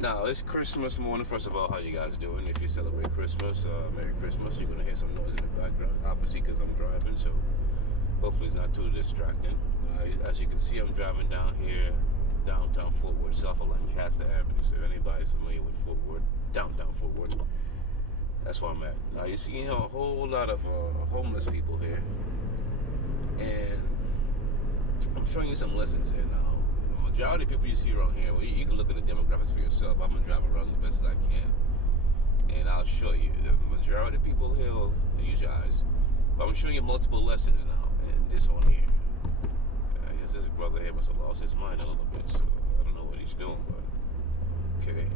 Now, it's Christmas morning. First of all, how you guys doing? If you celebrate Christmas, Merry Christmas. You're going to hear some noise in the background, obviously because I'm driving, so hopefully it's not too distracting. As you can see, I'm driving down here, downtown Fort Worth, south of Lancaster Avenue. So if anybody's familiar with Fort Worth, downtown Fort Worth, that's where I'm at. Now, you see a whole lot of homeless people here, and I'm showing you some lessons here now. The majority of people you see around here, well, you can look at the demographics for yourself. I'm gonna drive around as best as I can, and I'll show you. The majority of people here will use your eyes, but I'm showing you multiple lessons now. And this one here, I guess this brother here must have lost his mind a little bit, so I don't know what he's doing, but okay,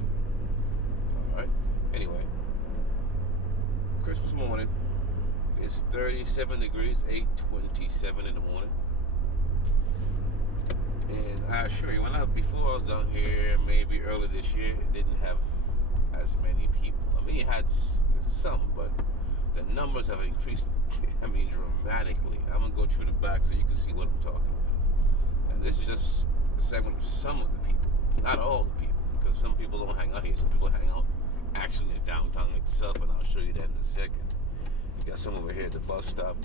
all right. Anyway, Christmas morning. It's 37 degrees, 8:27 in the morning. And I assure you, before I was down here, maybe earlier this year, it didn't have as many people. I mean, it had some, but the numbers have increased, dramatically. I'm going to go through the back so you can see what I'm talking about. And this is just a segment of some of the people, not all the people, because some people don't hang out here. Some people hang out actually in downtown itself, and I'll show you that in a second. You got some over here at the bus stop.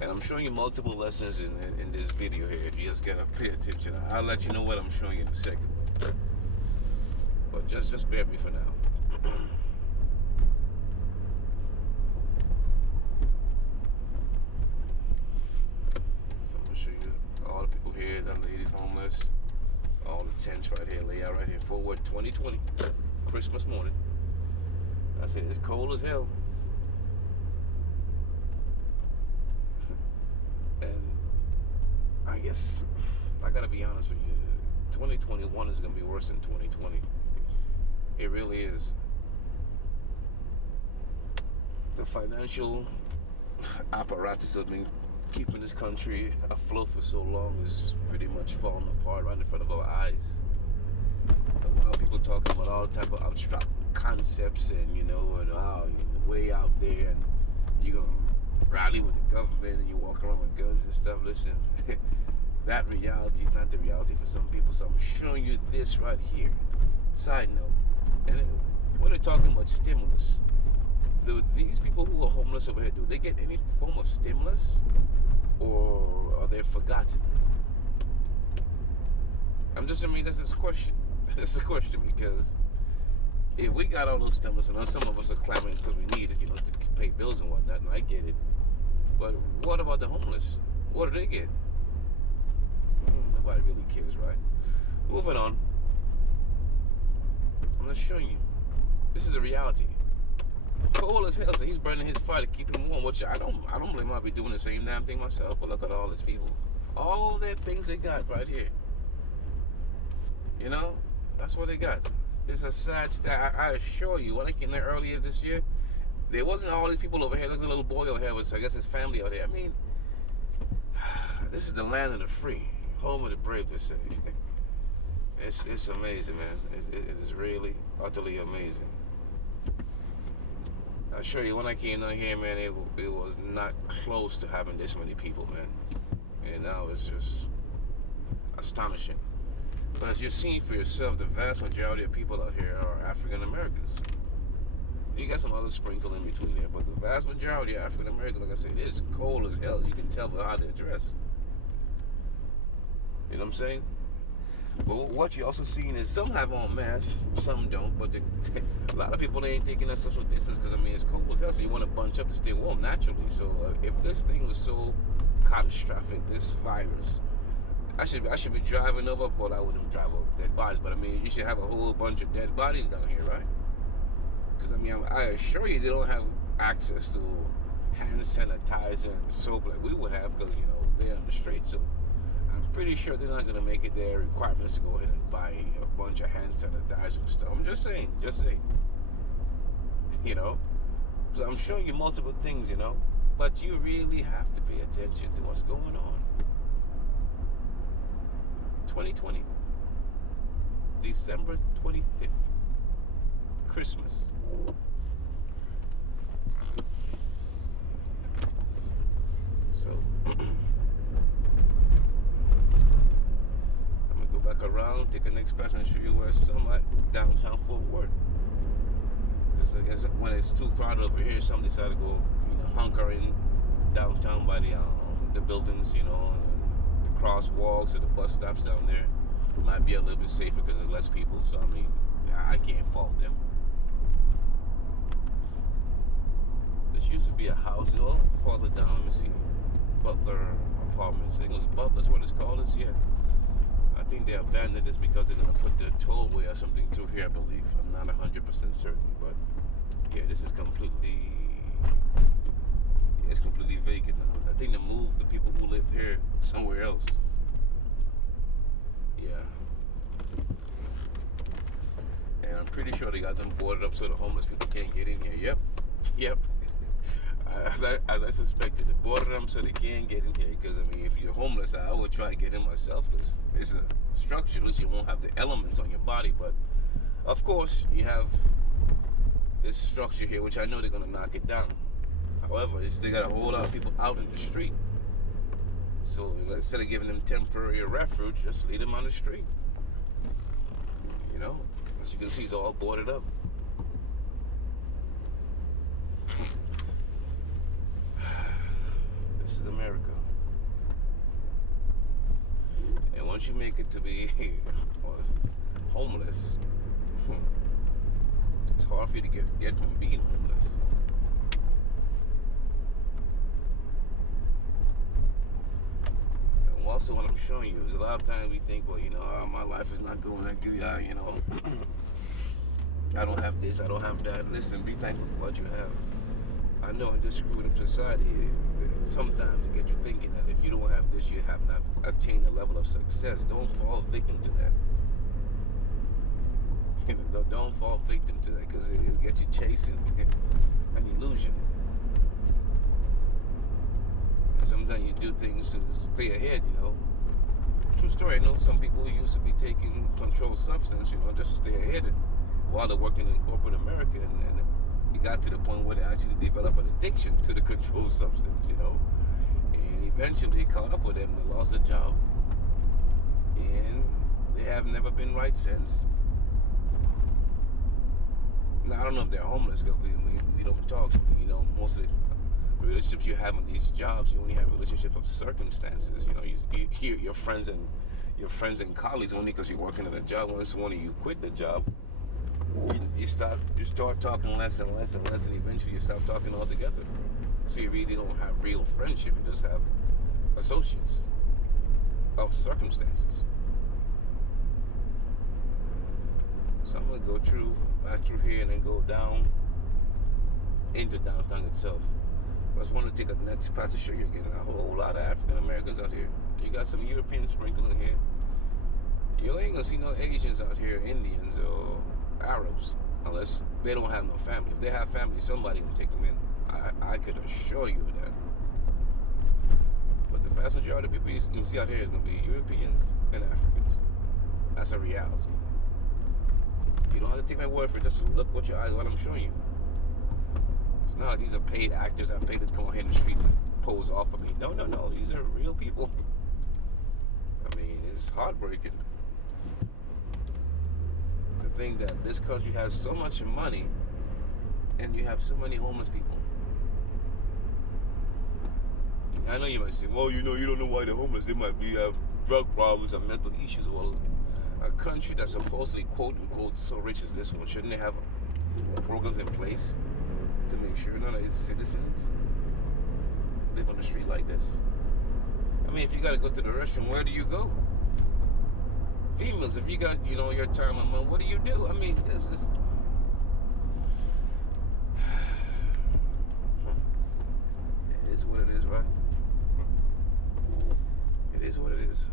And I'm showing you multiple lessons in this video here. If you just gotta pay attention, I'll let you know what I'm showing you in a second. But just bear with me for now. So I'm gonna show you all the people here, the ladies homeless, all the tents right here, layout right here. Fort Worth 2020, Christmas morning. I said it's cold as hell. I guess I gotta be honest with you. 2021 is gonna be worse than 2020. It really is. The financial apparatus has been keeping this country afloat for so long is pretty much falling apart right in front of our eyes. A lot of people talking about all type of abstract concepts and way out there, and you're gonna rally with the government and you walk around with guns and stuff. Listen, that reality is not the reality for some people. So I'm showing you this right here. Side note, and when they're talking about stimulus, these people who are homeless over here, do they get any form of stimulus, or are they forgotten? That's a question. That's a question, because if we got all those stimulus, and some of us are clamoring because we need it, to pay bills and whatnot, and I get it. But what about the homeless? What do they get? Nobody really cares, right? Moving on. I'm just showing you. This is the reality. Cold as hell, so he's burning his fire to keep him warm, which I don't blame him. I'll be doing the same damn thing myself. But look at all these people. All their things they got right here. That's what they got. It's a sad stat. I assure you, when I came there earlier this year, there wasn't all these people over here. There's a little boy over here with, I guess, his family out here. This is the land of the free, home of the brave, they say. It's amazing, man. It is really, utterly amazing. I assure you, when I came down here, man, it was not close to having this many people, man. And now it's just astonishing. But as you're seeing for yourself, the vast majority of people out here are African Americans. You got some other sprinkle in between there, but the vast majority of African Americans, like I said, it's cold as hell. You can tell by how they're dressed. You know what I'm saying? But what you're also seeing is some have on masks, some don't. But a lot of people, they ain't taking that social distance because, it's cold as hell. So you want to bunch up to stay warm naturally. So if this thing was so catastrophic, this virus, I should be driving over. Well, I wouldn't drive over dead bodies, but you should have a whole bunch of dead bodies down here, right? Because I assure you, they don't have access to hand sanitizer and soap like we would have, because they're on the street. So I'm pretty sure they're not going to make it their requirements to go ahead and buy a bunch of hand sanitizer and stuff. I'm just saying. So I'm showing you multiple things, but you really have to pay attention to what's going on. 2020, December 25th, Christmas. So I'm gonna go back around, take the next pass, and show you where some at downtown Fort Worth. Because I guess when it's too crowded over here, some decide to go, hunker in downtown by the buildings, and the crosswalks or the bus stops down there. It might be a little bit safer because there's less people. So I mean, I can't fault them. This used to be a house. Farther down, let me see, Butler Apartments. I think it was Butler's what it's called. Yeah. I think they abandoned this because they're going to put the tollway or something through here, I believe. I'm not 100% certain, but yeah, this is it's completely vacant now. I think they moved the people who live here somewhere else. Yeah. And I'm pretty sure they got them boarded up so the homeless people can't get in here. Yep. As I suspected, they boarded them so they can't get in here. Because, I mean, if you're homeless, I would try to get in myself because it's a structure. At least you won't have the elements on your body. But, of course, you have this structure here, which I know they're going to knock it down. However, they still got a whole lot of people out in the street. So instead of giving them temporary refuge, just leave them on the street. As you can see, it's all boarded up. This is America. And once you make it to be homeless, it's hard for you to get from being homeless. And also, what I'm showing you is a lot of times we think, well, my life is not going that good. I don't have this, I don't have that. Listen, be thankful for what you have. I know in this screwed up society, sometimes it gets you thinking that if you don't have this, you have not attained a level of success. Don't fall victim to that. Don't fall victim to that because it'll get you chasing an illusion. And sometimes you do things to stay ahead, True story, I know some people who used to be taking controlled substance, just to stay ahead while they're working in corporate America. And it got to the point where they actually developed an addiction to the controlled substance, And eventually it caught up with them. They lost a job. And they have never been right since. Now, I don't know if they're homeless because we don't talk. Most of the relationships you have in these jobs, you only have relationships of circumstances. You hear your friends and colleagues only because you're working at a job. Once one of you quit the job, you start talking less and less and less, and eventually you stop talking altogether. So you really don't have real friendship. You just have associates of circumstances. So I'm gonna go back through here and then go down into downtown itself. I just want to take a next pass to show you again a whole lot of African Americans out here. You got some Europeans sprinkled in here. You ain't gonna see no Asians out here, Indians or Arabs, unless they don't have no family. If they have family, somebody will take them in. I could assure you that. But the vast majority of people you see out here is gonna be Europeans and Africans. That's a reality. You don't have to take my word for it. Just look what I'm showing you. It's not like these are paid actors that paid to come out here in the street and pose off of me. No. These are real people. I mean, it's heartbreaking to think that this country has so much money and you have so many homeless people. I know you might say, well, you don't know why they're homeless. They might be drug problems or mental issues. Well, a country that's supposedly, quote unquote, so rich as this one, shouldn't they have programs in place to make sure none of its citizens live on the street like this? I mean, if you gotta go to the restroom, where do you go? Females, if you got, your time and money, what do you do? I mean, this is... It is what it is, right? It is what it is.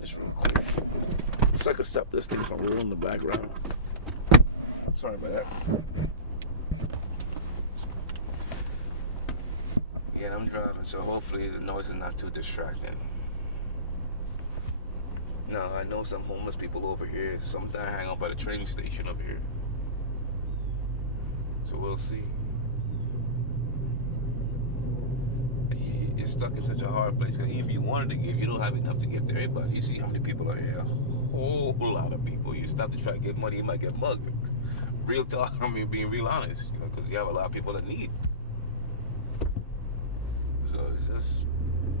Just real quick. So I could stop this thing from rolling in the background. Sorry about that. Yeah, I'm driving, so hopefully the noise is not too distracting. Now, I know some homeless people over here. Some that hang out by the train station over here. So we'll see. you're stuck in such a hard place. Because even if you wanted to give, you don't have enough to give to everybody. You see how many people are here? A whole lot of people. You stop to try to get money, you might get mugged. Real talk. I mean, being real honest. Because you have a lot of people that need. So it's just.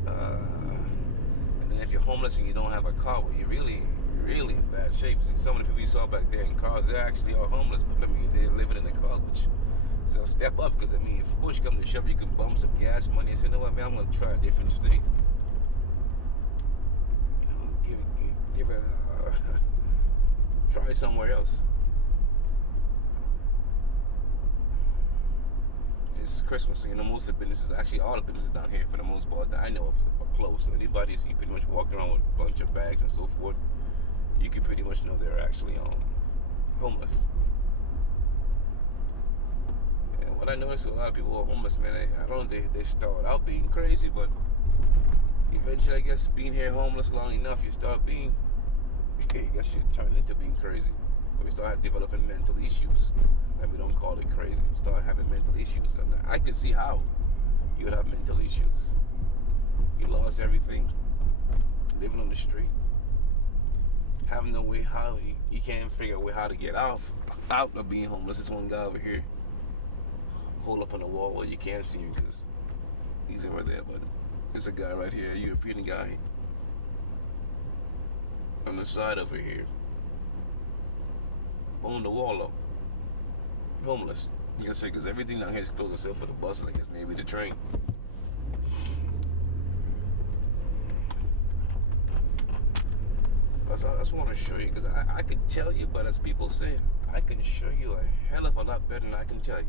And then if you're homeless and you don't have a car, well, you're really in bad shape. See, some of the people you saw back there in cars, they actually are homeless. But I mean, they're living in the cars, which. So step up, because I mean, if push comes to shove, you can bump some gas money and say, you know what, man, I'm going to try a different state. Give it, try somewhere else. It's Christmas, so most of the businesses, actually all the businesses down here for the most part that I know of are closed. So anybody you see pretty much walking around with a bunch of bags and so forth, you can pretty much know they're actually homeless. What I noticed, a lot of people are homeless, man. I don't think they start out being crazy, but eventually, I guess, being here homeless long enough, you start being, I guess you turn into being crazy. Or you start developing mental issues. And we don't call it crazy. You start having mental issues. And I could see how you would have mental issues. You lost everything, living on the street, having no way how, you can't figure a way how to get out of being homeless. There's one guy over here. Hold up on the wall where you can't see him because he's over there, but there's a guy right here, a European guy on the side over here, holding the wall up, homeless. You can say, because everything down here is closed except for the bus, like it's maybe the train. I just want to show you, because I could tell you, but as people say, I can show you a hell of a lot better than I can tell you.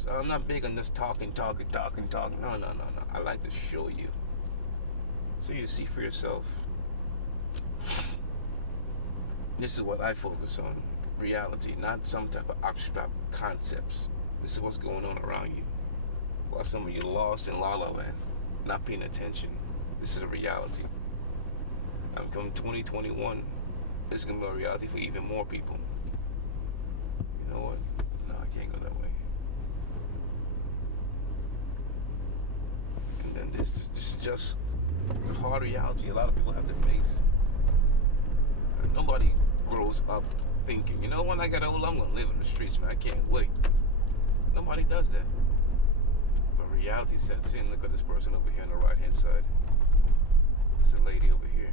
So I'm not big on just talking. No. I like to show you. So you see for yourself. This is what I focus on. Reality, not some type of abstract concepts. This is what's going on around you. While some of you lost in la la land, not paying attention. This is a reality. I'm coming 2021. This is going to be a reality for even more people. You know what? No, I can't go that way. And this is just the hard reality a lot of people have to face. Nobody grows up thinking, you know, when I get old, I'm going to live in the streets, man. I can't wait. Nobody does that. But reality sets in. Look at this person over here on the right-hand side. It's a lady over here.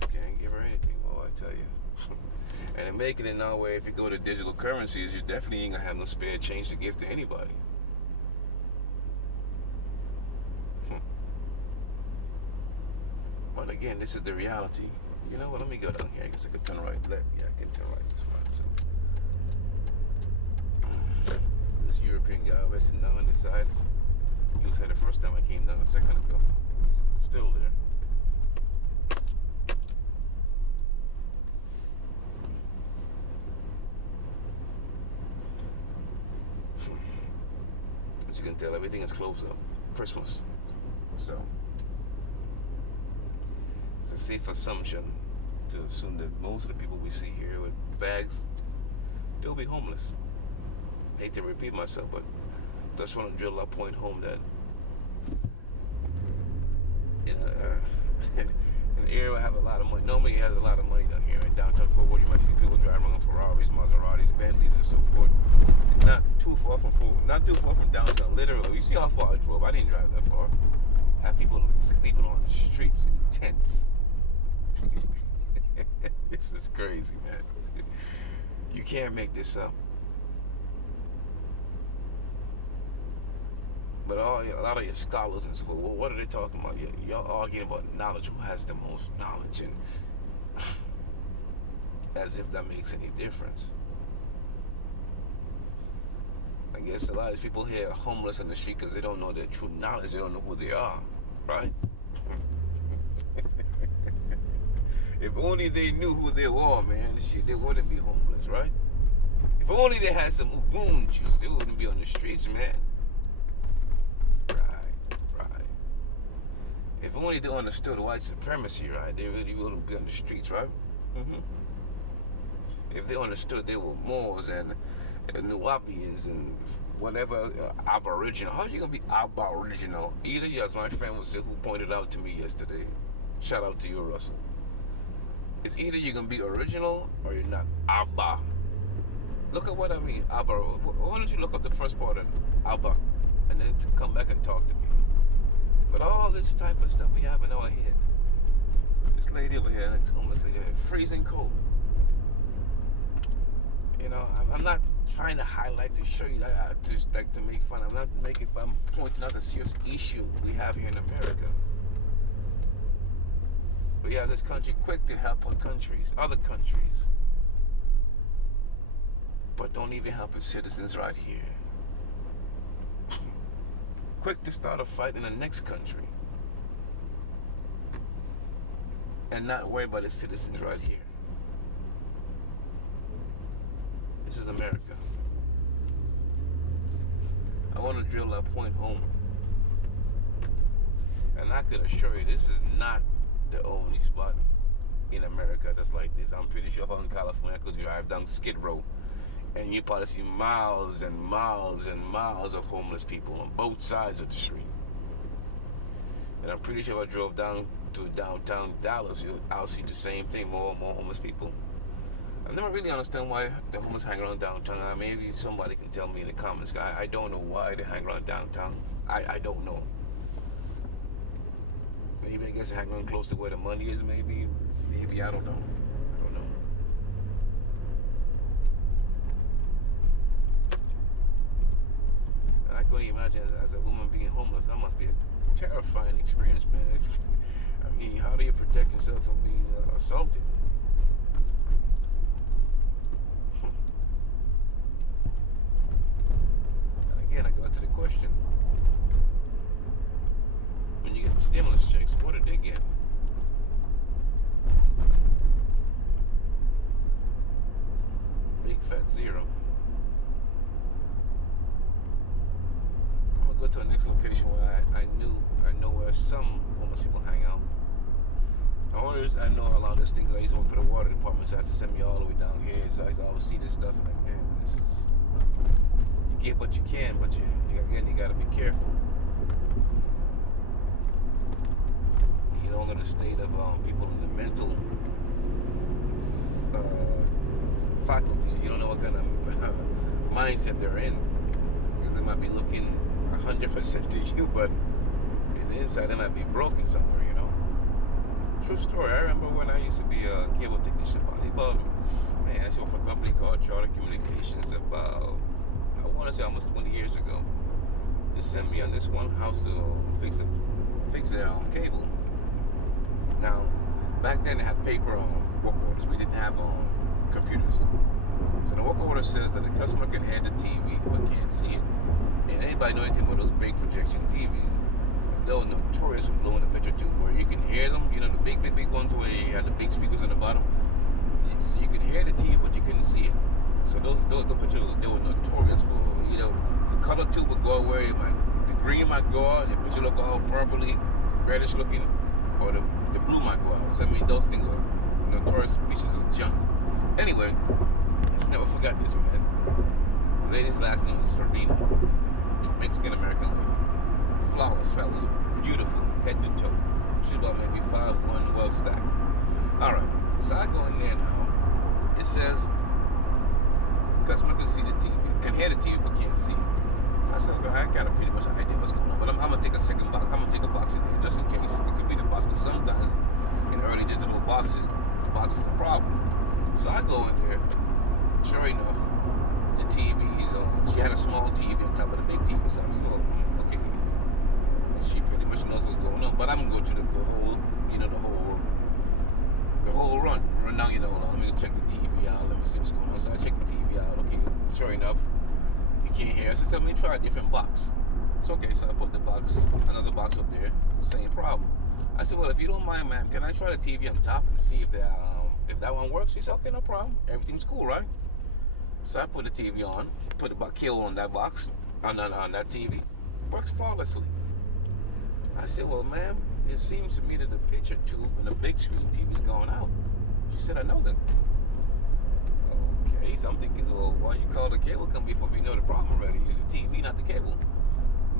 Can't give her anything, well, I tell you. And in making it now where if you go to digital currencies, you definitely ain't going to have no spare change to give to anybody. But again, this is the reality. You know what? Let me go down here. I guess I could turn right. Yeah, I can turn right. That's fine. So, this European guy resting down on the side. He was here the first time I came down a second ago. Still there. As you can tell, everything is closed up. Christmas. So. It's a safe assumption to assume that most of the people we see here with bags, they'll be homeless. I hate to repeat myself, but just want to drill that point home that in an area where I have a lot of money, nobody has a lot of money down here in downtown Fort Worth. You might see people driving around Ferraris, Maseratis, Bentleys, and so forth. It's not too far from downtown. Literally, you see how far I drove. I didn't drive that far. I have people sleeping on the streets in tents. This is crazy, man. You can't make this up. But a lot of your scholars and so forth, well, what are they talking about? Y'all arguing about knowledge. Who has the most knowledge? And as if that makes any difference. I guess a lot of these people here are homeless in the street because they don't know their true knowledge. They don't know who they are, right? If only they knew who they were, man, shit, they wouldn't be homeless, right? If only they had some Ugoon juice, they wouldn't be on the streets, man. Right. If only they understood white supremacy, right, they really wouldn't be on the streets, right? If they understood they were Moors and Nuwapians and whatever, aboriginal. How are you gonna be aboriginal? Either you, as my friend would say, who pointed out to me yesterday. Shout out to you, Russell. It's either you're gonna be original or you're not. Abba. Look at what I mean. Abba. Why don't you look up the first part of Abba, and then come back and talk to me? But all this type of stuff we have in our head. This lady over here, next homeless lady, freezing cold. You know, I'm not trying to highlight to show you that to make fun. I'm not making fun. I'm pointing out the serious issue we have here in America. We have this country quick to help other countries, but don't even help its citizens right here. Quick to start a fight in the next country, and not worry about its citizens right here. This is America. I want to drill that point home, and I could assure you, this is not the only spot in America that's like this. I'm pretty sure if I'm in California, I could drive down Skid Row and you probably see miles and miles and miles of homeless people on both sides of the street. And I'm pretty sure if I drove down to downtown Dallas, I'll see the same thing, more and more homeless people. I never really understand why the homeless hang around downtown. Maybe somebody can tell me in the comments. I don't know why they hang around downtown. I don't know. Maybe I guess hang on close to where the money is, maybe I don't know. And I couldn't imagine as a woman being homeless. That must be a terrifying experience, man. I mean, how do you protect yourself from being assaulted? And again, I go back to the question. When you get the stimulus checks, what did they get? Big fat zero. I'm gonna go to the next location where I know where some homeless people hang out. I know a lot of these things. I used to work for the water department, so I have to send me all the way down here. So I always see this stuff, and like, man, you get what you can, but you gotta be careful. You don't know the state of people in the mental faculties. You don't know what kind of mindset they're in, because they might be looking 100% to you, but in the inside they might be broken somewhere. You know. True story. I remember when I used to be a cable technician. I worked for a company called Charter Communications about, I want to say, almost 20 years ago. They sent me on this one house to fix their cable. Now, back then they had paper work orders. We didn't have computers. So the work order says that the customer can hear the TV but can't see it. And anybody know anything about those big projection TVs? They were notorious for blowing the picture tube, where you can hear them. You know, the big ones where you had the big speakers on the bottom. So you can hear the TV, but you couldn't see it. So those pictures, they were notorious for, you know, the color tube would go where the green might go out, the picture look all purpley, reddish looking, or the blue might go out. So I mean, those things are notorious pieces of junk. Anyway, I never forgot this, man. The lady's last name was Servino, Mexican American lady. Flowers, fellas, beautiful, head to toe. She's about maybe 5'1", well stacked. Alright, so I go in there now. It says, customer can see the TV, can hear the TV, but can't see it. So I said, I got a pretty much idea what's going on, but I'm gonna take a second box. I'm gonna take a box in there just in case it could be the box, because sometimes in early digital boxes, the box was the problem. So I go in there, sure enough, the TV's on. She had a small TV on top of the big TV, so I'm so, okay. She pretty much knows what's going on, but I'm gonna go to the whole, you know, the whole run down, you know. Let me check the TV out. Let me see what's going on. So I check the TV out. Okay, sure enough, you can't hear. So let me try a different box. It's okay. So I put another box up there. Same problem. I said, well, if you don't mind, ma'am, can I try the TV on top and see if that one works? She said, okay, no problem. Everything's cool, right? So I put the TV on, put the kill on that box, on that TV. Works flawlessly. I said, well, ma'am, it seems to me that the picture tube and the big screen TV is going out. She said, I know that. okay. So I'm thinking, well, why you call the cable company for if you know the problem already? It's the TV, not the cable.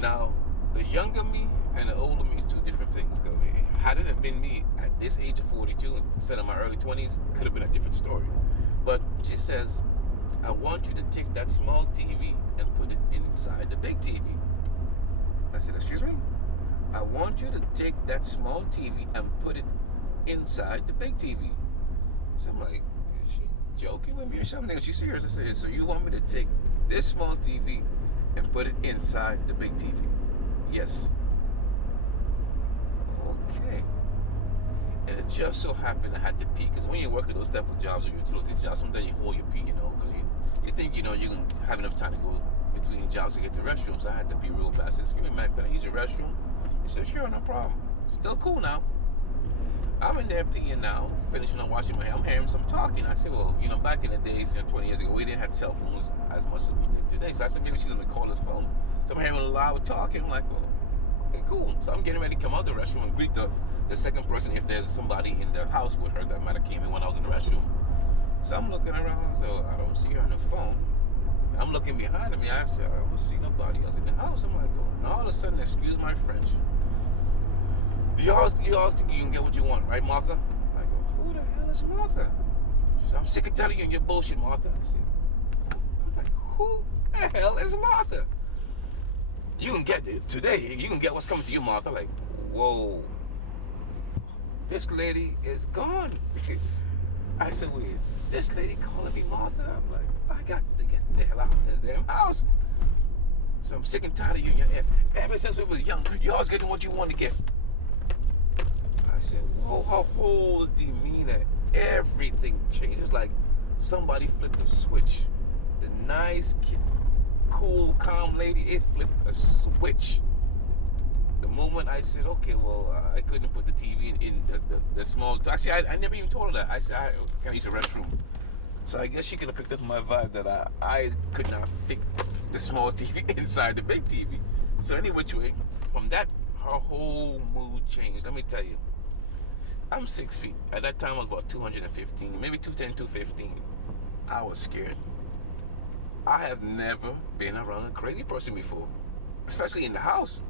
Now, the younger me and the older me is two different things. Because had it have been me at this age of 42 instead of my early 20s, could have been a different story. But she says, I want you to take that small TV and put it inside the big TV. I said, excuse me? I want you to take that small TV and put it inside the big TV. So I'm like, is she joking with me or something? Is she serious? I said, so you want me to take this small TV and put it inside the big TV? Yes. Okay. And it just so happened I had to pee, because when you work at those type of jobs or utility jobs, sometimes you hold your pee, because you think, you can have enough time to go between jobs to get to the restroom. So I had to pee real fast. I said, excuse me, man, can I use your restroom? He said, sure, no problem. Still cool now. I'm in there peeing now, finishing up washing my hair. I'm hearing some talking. I said, well, back in the days, 20 years ago, we didn't have cell phones as much as we did today. So I said, maybe she's on the caller's phone. So I'm hearing a loud talking. I'm like, well, okay, cool. So I'm getting ready to come out the restroom and greet the second person if there's somebody in the house with her that might have came in when I was in the restroom. So I'm looking around, so I don't see her on the phone. I'm looking behind me. I said, I don't see nobody else in the house. I'm like, oh. And all of a sudden, excuse my French, you all think you can get what you want, right, Martha? I go, who the hell is Martha? She said, I'm sick of telling you and your bullshit, Martha. I said, I'm like, who the hell is Martha? You can get it today. You can get what's coming to you, Martha. Like, whoa, this lady is gone. I said, wait, this lady calling me Martha? I'm like, I got to get the hell out of this damn house. So I'm sick and tired of you and your F. Ever since we was young, you always getting what you want to get. I said, whoa, her whole demeanor, everything changes. Like somebody flipped a switch. The nice, cool, calm lady, it flipped a switch. The moment I said, okay, well, I couldn't put the TV in the small... Actually, I never even told her that. I said, can I use the restroom? So I guess she could have picked up my vibe that I could not fit the small TV inside the big TV. So any which way, from that, her whole mood changed. Let me tell you. I'm 6 feet. At that time, I was about 215, maybe 210, 215. I was scared. I have never been around a crazy person before, especially in the house.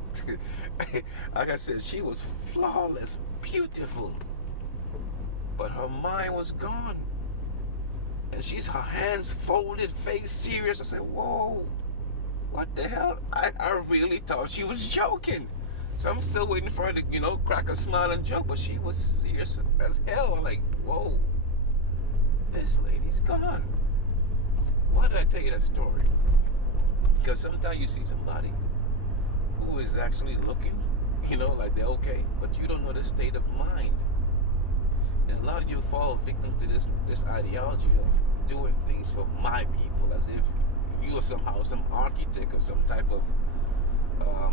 Like I said, she was flawless, beautiful, but her mind was gone. And she's her hands folded, face serious. I said, whoa, what the hell? I really thought she was joking. So I'm still waiting for her to, crack a smile and joke, but she was serious as hell. I'm like, whoa, this lady's gone. Why did I tell you that story? Because sometimes you see somebody who is actually looking, like they're okay, but you don't know the state of mind. And a lot of you fall victim to this ideology of doing things for my people, as if you are somehow some architect or some type of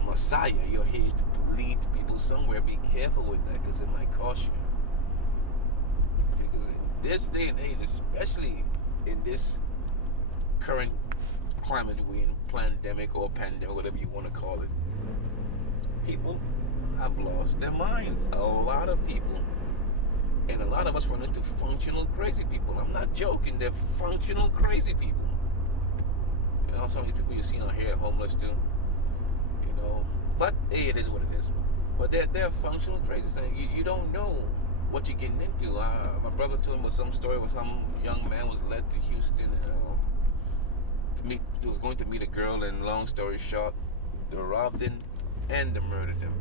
messiah. You're here to lead people somewhere. Be careful with that, because it might cost you. Because in this day and age, especially in this current climate we're in, pandemic, whatever you want to call it, people have lost their minds. A lot of people. And a lot of us run into functional crazy people. I'm not joking. They're functional crazy people. Some of these people you see out here are homeless too. But hey, it is what it is. But they're functional crazy. So you don't know what you're getting into. My brother told me some story where some young man was led to Houston to meet. He was going to meet a girl, and long story short, they robbed him and they murdered him.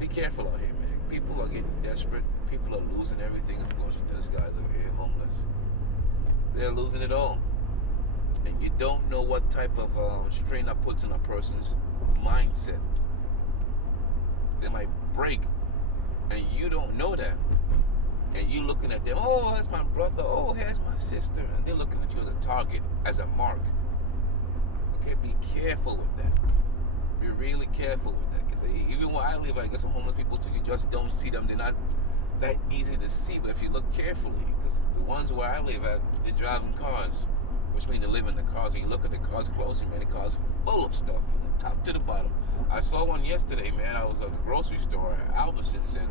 Be careful out here, man. People are getting desperate. People are losing everything. Of course, there's guys over here homeless. They're losing it all. And you don't know what type of strain that puts on a person's mindset. They might break, and you don't know that. And you looking at them, oh, that's my brother, oh, here's my sister. And they're looking at you as a target, as a mark. Okay, be careful with that. Be really careful with that. Because even where I live, I get some homeless people too. You just don't see them. They're not that easy to see. But if you look carefully, because the ones where I live at, they're driving cars, which means they live in the cars. And you look at the cars closely, man, the car's full of stuff from the top to the bottom. I saw one yesterday, man. I was at the grocery store at Albertsons, and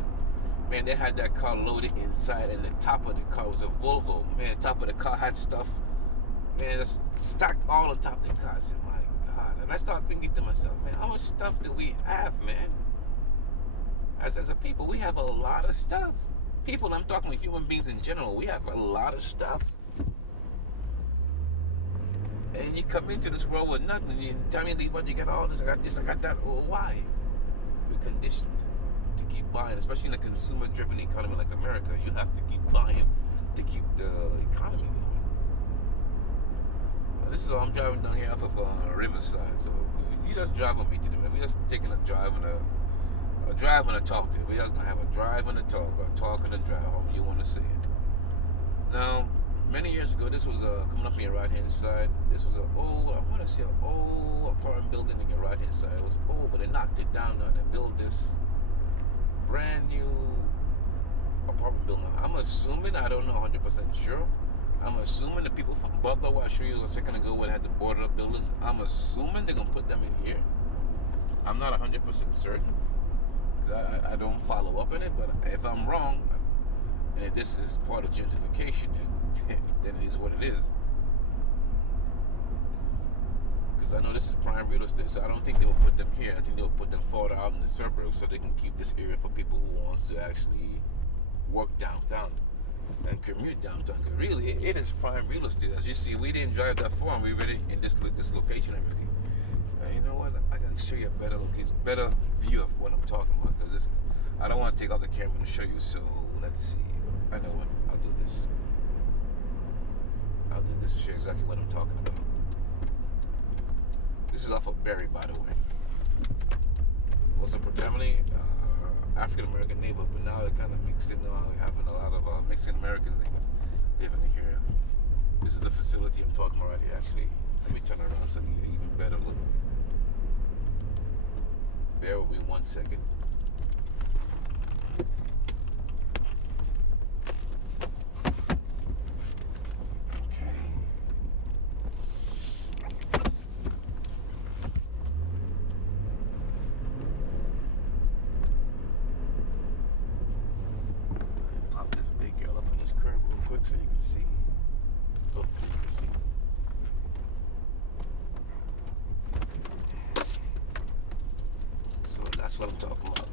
Man, they had that car loaded inside, and the top of the car was a Volvo. Man, the top of the car had stuff. Man, it's stacked all on top of the car. I said, my God. And I started thinking to myself, man, how much stuff do we have, man? As a people, we have a lot of stuff. People, I'm talking about human beings in general, we have a lot of stuff. And you come into this world with nothing, and you tell me, leave out, you got all this, I got this, I got that. Well, why? We're conditioned to keep buying, especially in a consumer-driven economy like America. You have to keep buying to keep the economy going. Now, this is all I'm driving down here off of Riverside, so you just drive with me today, man. We just taking a drive and a drive and a talk today. We just gonna have a drive and a talk, or a talk and a drive, however you want to say it. Now, many years ago, this was coming up on your right-hand side. This was an old apartment building on your right-hand side. It was old, but they knocked it down now and built this brand new apartment building. I'm assuming, I don't know 100% sure. I'm assuming the people from Butler, what I showed you a second ago, where they had the boarded up buildings, I'm assuming they're gonna put them in here. I'm not 100% certain, because I don't follow up in it. But if I'm wrong, and if this is part of gentrification, then it is what it is. Because I know this is prime real estate, so I don't think they will put them here. I think they will put them farther out in the suburbs so they can keep this area for people who wants to actually work downtown and commute downtown. Because really, it is prime real estate. As you see, we didn't drive that far, and we're already in this location already. And you know what? I gotta show you a better location, better view of what I'm talking about. Because I don't want to take off the camera to show you. So let's see. I know what. I'll do this. I'll do this to show you exactly what I'm talking about. This is off of Berry, by the way. It was a predominantly African American neighborhood, but now it kind of mixed in. Now we're having a lot of Mexican Americans living here. This is the facility I'm talking about right here. Actually, let me turn around so I can get an even better look. Bear with me 1 second. So you can see. Hopefully you can see. So that's what I'm talking about.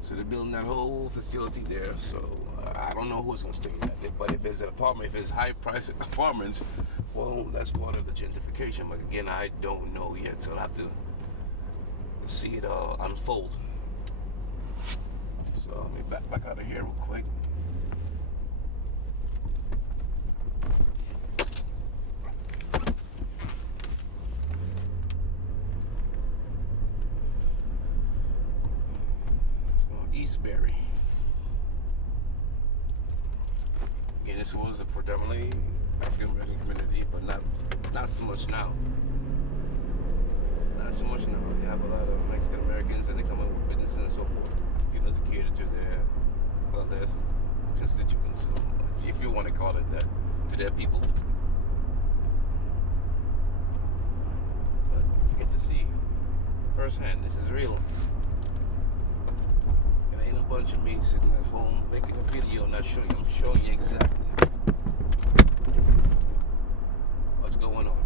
So they're building that whole facility there. So I don't know who's going to stay at it. But if it's an apartment, if it's high-priced apartments, well, that's part of the gentrification. But again, I don't know yet. So I'll have to see it unfold. So let me back out of here real quick. Eastbury. Again, this was a predominantly African American community, but not so much now. Not so much now. You have a lot of Mexican Americans, and they come up with businesses and so forth, you know, to cater to their constituents, if you want to call it that, to their people. But you get to see firsthand. This is real. Ain't a bunch of me sitting at home making a video, not showing you. I'm showing you exactly what's going on.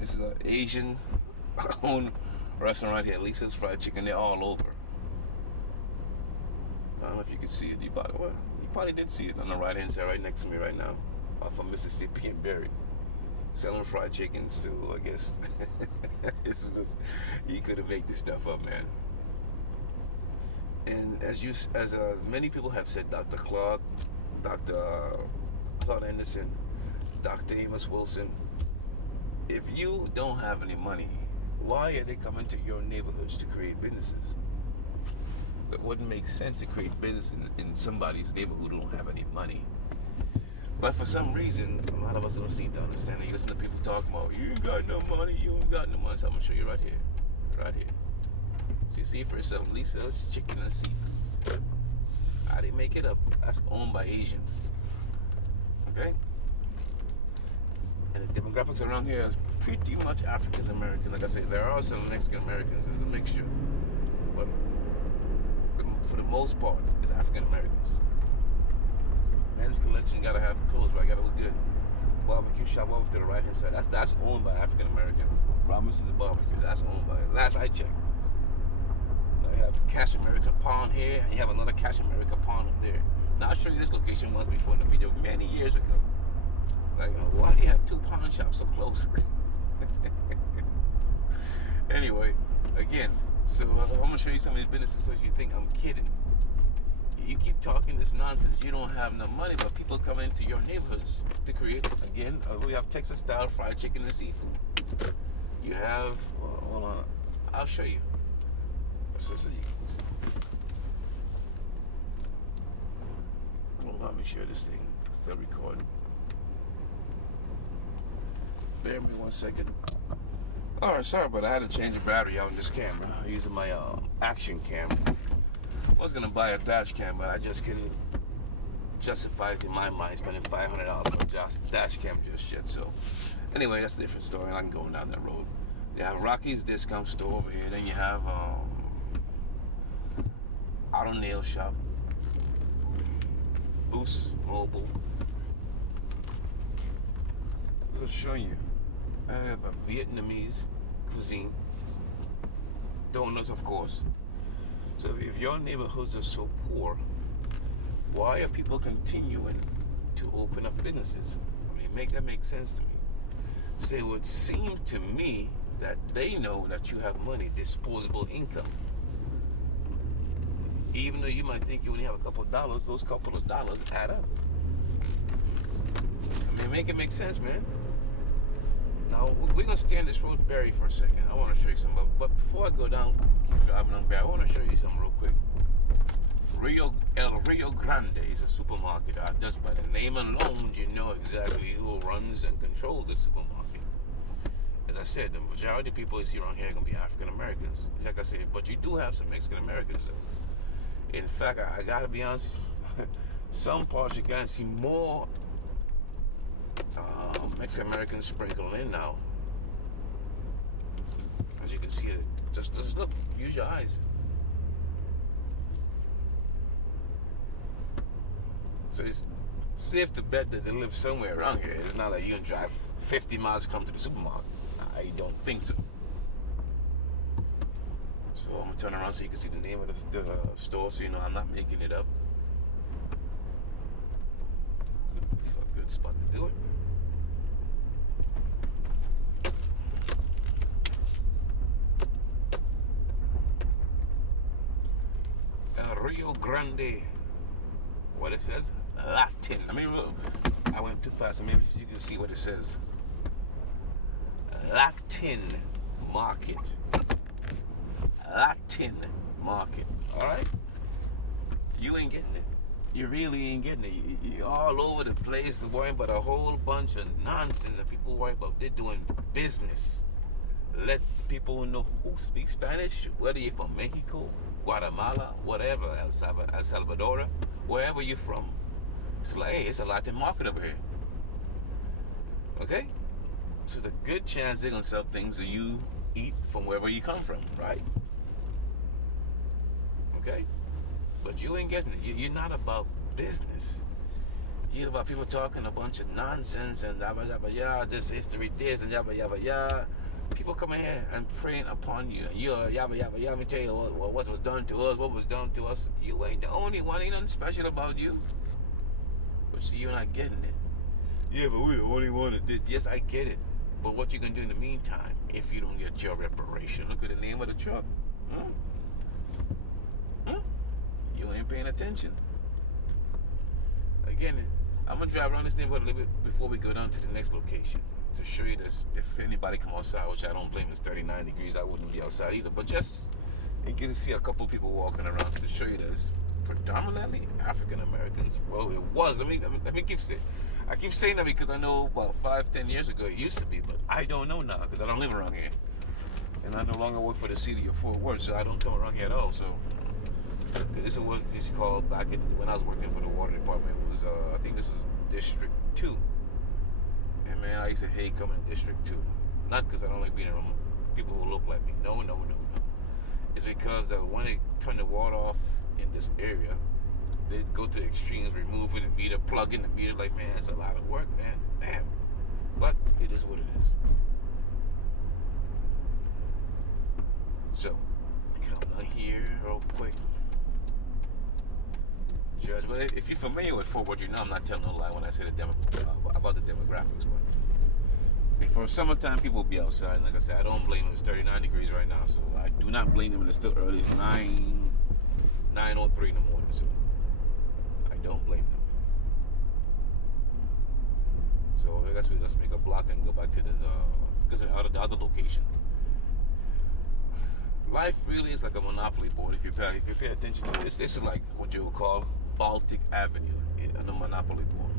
This is an Asian-owned restaurant right here, Lisa's Fried Chicken. They're all over. I don't know if you can see it. You probably did see it on the right-hand side, right next to me right now, off of Mississippi and Berry. Selling fried chicken too, I guess. This is just, you couldn't make this stuff up, man. And as many people have said, Dr. Claude Anderson, Dr. Amos Wilson, if you don't have any money, why are they coming to your neighborhoods to create businesses? It wouldn't make sense to create business in somebody's neighborhood who don't have any money. But for some reason, a lot of us don't seem to understand it. You listen to people talking about, you ain't got no money, you ain't got no money. So I'm going to show you right here. Right here. So you see for yourself, Lisa's Chicken and Seafood. I didn't make it up. That's owned by Asians. Okay? And the demographics around here is pretty much African American. Like I say, there are some Mexican Americans. It's a mixture, but for the most part, it's African Americans. Men's collection gotta have clothes, right? Gotta look good. Barbecue shop over to the right hand side. That's owned by African American. Robinson's Barbecue. That's owned by. Last I checked. Now you have Cash America Pawn here, and you have another Cash America Pawn up there. Now I'll show you this location once before in the video many years ago. Like, why do you have two pawn shops so close? Anyway, again, so I'm gonna show you some of these businesses so you think I'm kidding. You keep talking this nonsense. You don't have no money, but people come into your neighborhoods to create. Again, we have Texas style fried chicken and seafood. You have, hold on, I'll show you. So you can see. Hold on, let me share this thing. It's still recording. Bear me 1 second. Alright, sorry, but I had to change the battery out on this camera. I'm using my action cam. I was gonna buy a dash cam, but I just couldn't justify it in my mind spending $500 for a dash cam just yet. So, anyway, that's a different story. I'm going down that road. You have Rocky's Discount Store over here. Then you have Auto Nail Shop, Boost Mobile. I'll show you. I have a Vietnamese cuisine. Donuts, of course. So if your neighborhoods are so poor, why are people continuing to open up businesses? I mean, that makes sense to me. So it would seem to me that they know that you have money, disposable income. Even though you might think you only have a couple of dollars, those couple of dollars add up. I mean, make it make sense, man. Now, we're going to stay on this road, Barry, for a second. I want to show you something. But before I go down, keep driving on Barry, I want to show you something real quick. El Rio Grande is a supermarket. Just by the name alone, you know exactly who runs and controls the supermarket. As I said, the majority of people you see around here are going to be African Americans. Like I said, but you do have some Mexican Americans, though. In fact, I got to be honest, some parts you're going to see more Mexican Americans sprinkled in now. As you can see, just look, use your eyes. So it's safe to bet that they live somewhere around here. It's not like you can drive 50 miles to come to the supermarket. I don't think so. So I'm gonna turn around so you can see the name of the store, so you know I'm not making it up. A good spot to do it. Rio Grande. What it says? Latin. I mean, I went too fast, so maybe you can see what it says. Latin Market. Latin Market. Alright? You ain't getting it. You really ain't getting it. You're all over the place worrying about a whole bunch of nonsense that people worry about. They're doing business. Let people know who speak Spanish, whether you're from Mexico, Guatemala, whatever, El Salvador, wherever you're from. It's like, hey, it's a Latin market over here. Okay? So there's a good chance they're going to sell things that you eat from wherever you come from, right? Okay? But you ain't getting it. You're not about business. You're about people talking a bunch of nonsense and yabba yabba yah, this history this and yabba yabba yah. People come in here and preying upon you. And you're yabba yabba yah. Let me tell you what was done to us, what was done to us. You ain't the only one. Ain't nothing special about you. But see, you're not getting it. Yeah, but we're the only one that did. Yes, I get it. But what you gonna do in the meantime if you don't get your reparation? Look at the name of the truck. You ain't paying attention. Again, I'm gonna drive around this neighborhood a little bit before we go down to the next location to show you this. If anybody come outside, which I don't blame, it's 39 degrees, I wouldn't be outside either. But just you get to see a couple people walking around to show you that it's predominantly African Americans. Well, it was. Let me keep saying. I keep saying that because I know about 5-10 years ago it used to be, but I don't know now because I don't live around here, and I no longer work for the city of Fort Worth, so I don't come around here at all. So this is what this is called back when I was working for the water department. It was I think this was District 2, and man, I used to hate coming to District 2. Not because I don't like being around people who look like me. No. It's because that when they turn the water off in this area, they go to the extremes, removing the meter, plugging the meter. Like, man, it's a lot of work, man. Damn. But it is what it is. So, come on here real quick. Judge, but if you're familiar with Fort Worth, you know I'm not telling no lie when I say about the demographics. But for summertime, people will be outside. Like I said, I don't blame them. It's 39 degrees right now, so I do not blame them. And it's still early. It's 9:03 in the morning, so I don't blame them. So I guess let's make a block and go back to the other location. Life really is like a monopoly board. If you pay attention to this is like what you would call Baltic Avenue on the monopoly board.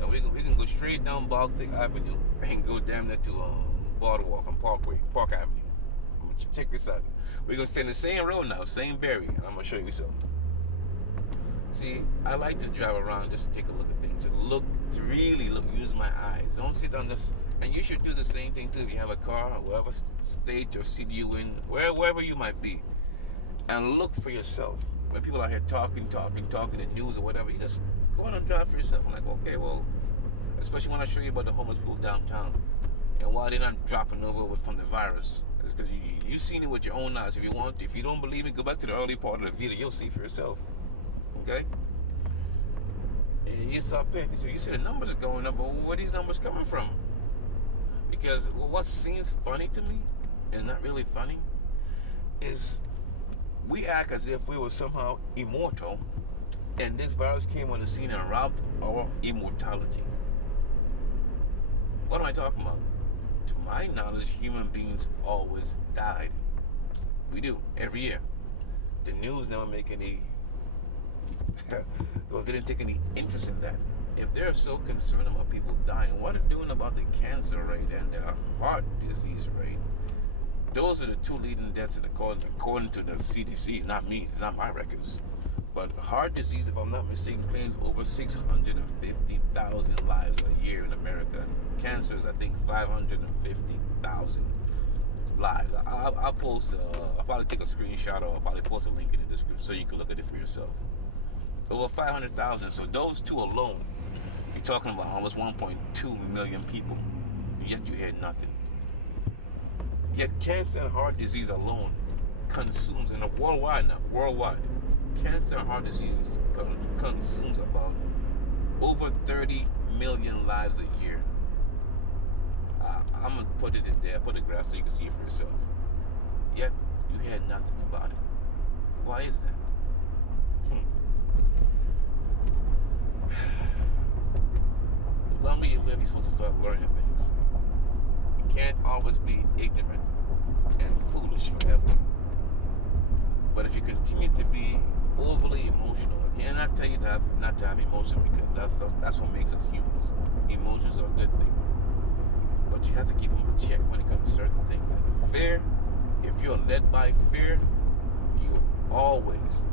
And we can go straight down Baltic Avenue and go down there to Boardwalk and Park Avenue. Check this out. We're gonna stay in the same road now, same berry, and I'm gonna show you something. See, I like to drive around just to take a look at things and really use my eyes. Don't sit on this. And you should do the same thing too if you have a car or whatever state or city you in, wherever you might be, and look for yourself. When people are here talking the news or whatever, you just go on and drive for yourself. I'm like, okay, well, especially when I show you about the homeless people downtown and why they're not dropping over from the virus. It's because you've seen it with your own eyes. If you don't believe me, go back to the early part of the video. You'll see for yourself. Okay? And you start paying attention. You see the numbers are going up, but where are these numbers coming from? Because what seems funny to me, and not really funny, is we act as if we were somehow immortal, and this virus came on the scene and robbed our immortality. What am I talking about? To my knowledge, human beings always died. We do, every year. The news never make any well, they didn't take any interest in that. If they're so concerned about people dying, what are they doing about the cancer rate and the heart disease rate? Those are the two leading deaths according to the CDC. Not me, it's not my records. But heart disease, if I'm not mistaken, claims over 650,000 lives a year in America. Cancer is, I think, 550,000 lives. I'll post, I'll probably take a screenshot or I'll probably post a link in the description so you can look at it for yourself. Over 500,000. So those two alone, you're talking about almost 1.2 million people. Yet you hear nothing. Yet cancer and heart disease alone consumes, in a worldwide, cancer and heart disease consumes about over 30 million lives a year. I'm going to put it in there, put the graph so you can see it for yourself. Yet you hear nothing about it. Why is that? The longer you live, you're supposed to start learning things. You can't always be ignorant and foolish forever. But if you continue to be overly emotional, I cannot tell you not to have emotion, because that's what makes us humans. Emotions are a good thing. But you have to keep them in check when it comes to certain things. And fear, if you're led by fear, you'll always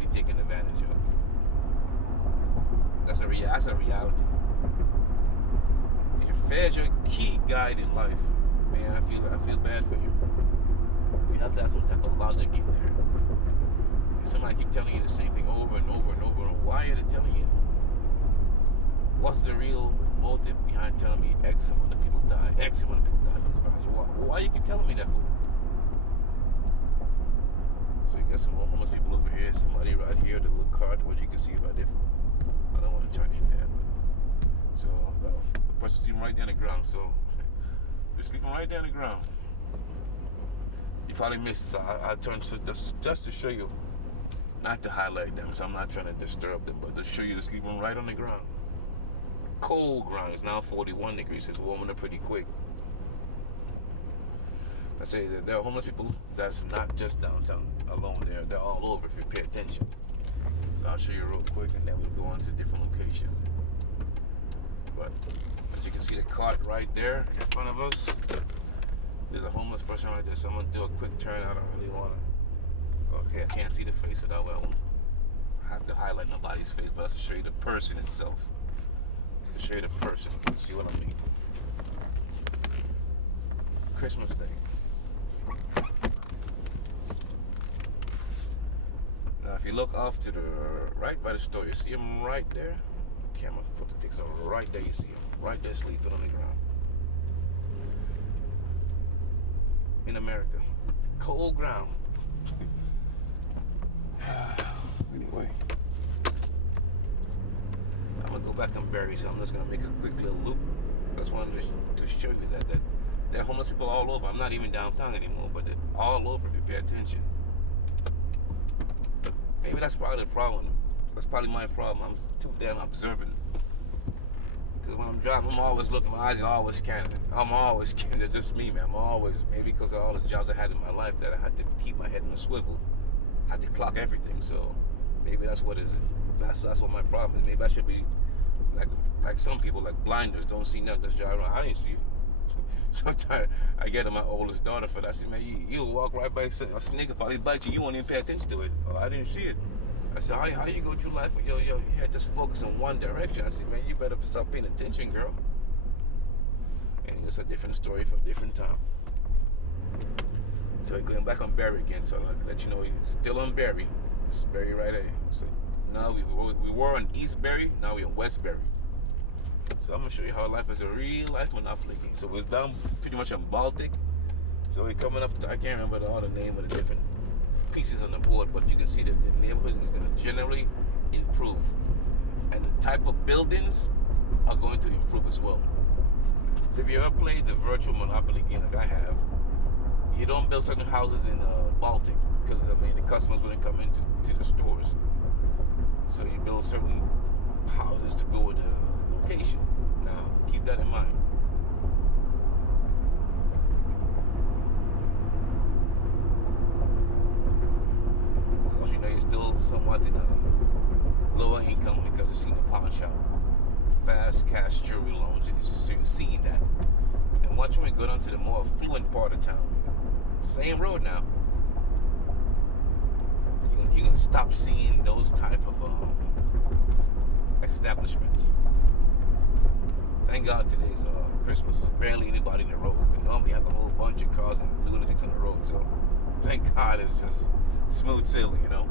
be taken advantage of. That's a reality. If fear is your key guide in life, man, I feel bad for you. You have to have some type of logic in there. If somebody keep telling you the same thing over and over and over, why are they telling you? What's the real motive behind telling me X amount of people die? X amount of people die from the virus. Why you keep telling me that for? So you got some more homeless people over here. Somebody right here, the little card, what you can see right there. I don't want to turn in there, but so the person sleeping right down the ground. So they're sleeping right down the ground. You probably missed this. I turned to just to show you, not to highlight them. So I'm not trying to disturb them, but to show you they're sleeping right on the ground. Cold ground. It's now 41 degrees. It's warming up pretty quick. I say that there are homeless people that's not just downtown alone. They're all over if you pay attention. So I'll show you real quick, and then we'll go on to a different location. But as you can see, the cart right there in front of us. There's a homeless person right there. So I'm gonna do a quick turn. I don't really wanna. Okay, I can't see the face of that well. I have to highlight nobody's face, but I'll show you the person itself. show you the person. See what I mean? Christmas Day. Now, if you look off to the right by the store, you see him right there. Camera put the fix on right there. You see him right there sleeping on the ground. In America, cold ground. Anyway, I'm gonna go back and bury. So I'm just gonna make a quick little loop. Just wanted to show you that there are homeless people all over. I'm not even downtown anymore, but they're all over if you pay attention. Maybe that's probably the problem. That's probably my problem. I'm too damn observant. Because when I'm driving, I'm always looking. My eyes are always scanning. I'm always scanning. They're just me, man. I'm always, maybe because of all the jobs I had in my life that I had to keep my head in a swivel. I had to clock everything. So maybe that's what is. That's what my problem is. Maybe I should be like some people, like blinders, don't see nothing, just drive around. I didn't see it. Sometimes I get to my oldest daughter for that. I say, man, you walk right by a sneaker probably bite you. You won't even pay attention to it. Oh, I didn't see it. I said, how you go through life with your head just focus in one direction? I said, man, you better start paying attention, girl. And it's a different story for a different time. So going back on Barry again. So I'll let you know, still on Barry. It's Barry right there. So now we were on East Barry. Now we're on West Barry. So I'm gonna show you how life is a real life Monopoly game. So it's down pretty much on Baltic. So we're coming up to, I can't remember all the name of the different pieces on the board, but you can see that the neighborhood is gonna generally improve. And the type of buildings are going to improve as well. So if you ever played the virtual Monopoly game like I have, you don't build certain houses in Baltic because the customers wouldn't come into the stores. So you build certain houses to go with the location. Now, keep that in mind. Of course, you're still somewhat in a lower income because you're seeing the pawn shop, fast cash jewelry loans, and you're seeing that. And watch when we go down to the more affluent part of town. Same road now. You're gonna stop seeing those type of establishments. Thank God today's Christmas. There's barely anybody in the road. We normally have a whole bunch of cars and lunatics on the road. So thank God it's just smooth sailing, you know.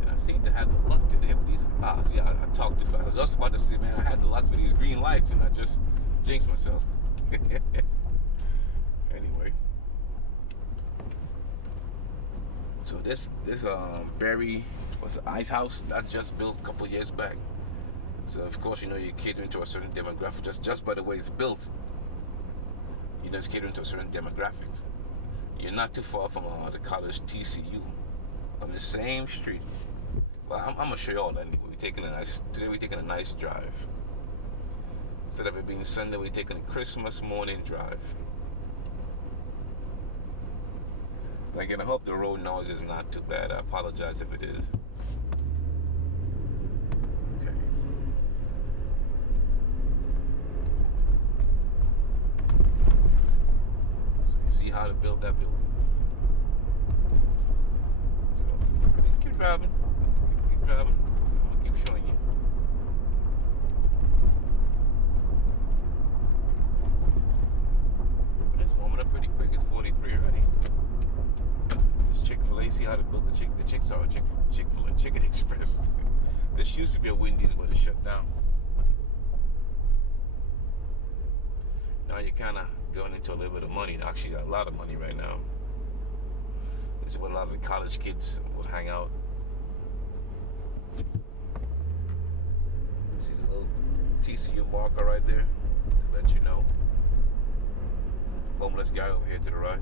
And I seem to have the luck today with these. See, I talked too fast. I was just about to say, man, I had the luck with these green lights, and I just jinxed myself. Anyway. So this Barry was an ice house that just built a couple years back. So of course, you're catering to a certain demographic just by the way it's built. You're just catering to a certain demographics. You're not too far from the college TCU on the same street. Well, I'm gonna show you all that anyway. Today we're taking a nice drive. Instead of it being Sunday, we're taking a Christmas morning drive. Again, I hope the road noise is not too bad. I apologize if it is. Okay. So you see how to build that building. So keep driving. Keep driving. I'm gonna keep showing you. It's warming up pretty quick. It's 43 already. Chick-fil-A, see how to build the chicks are Chick-fil-A, Chicken Express. This used to be a Wendy's, but it shut down. Now you're kind of going into a little bit of money. Actually, a lot of money right now. This is where a lot of the college kids would hang out. See the little TCU marker right there to let you know. Homeless guy over here to the right.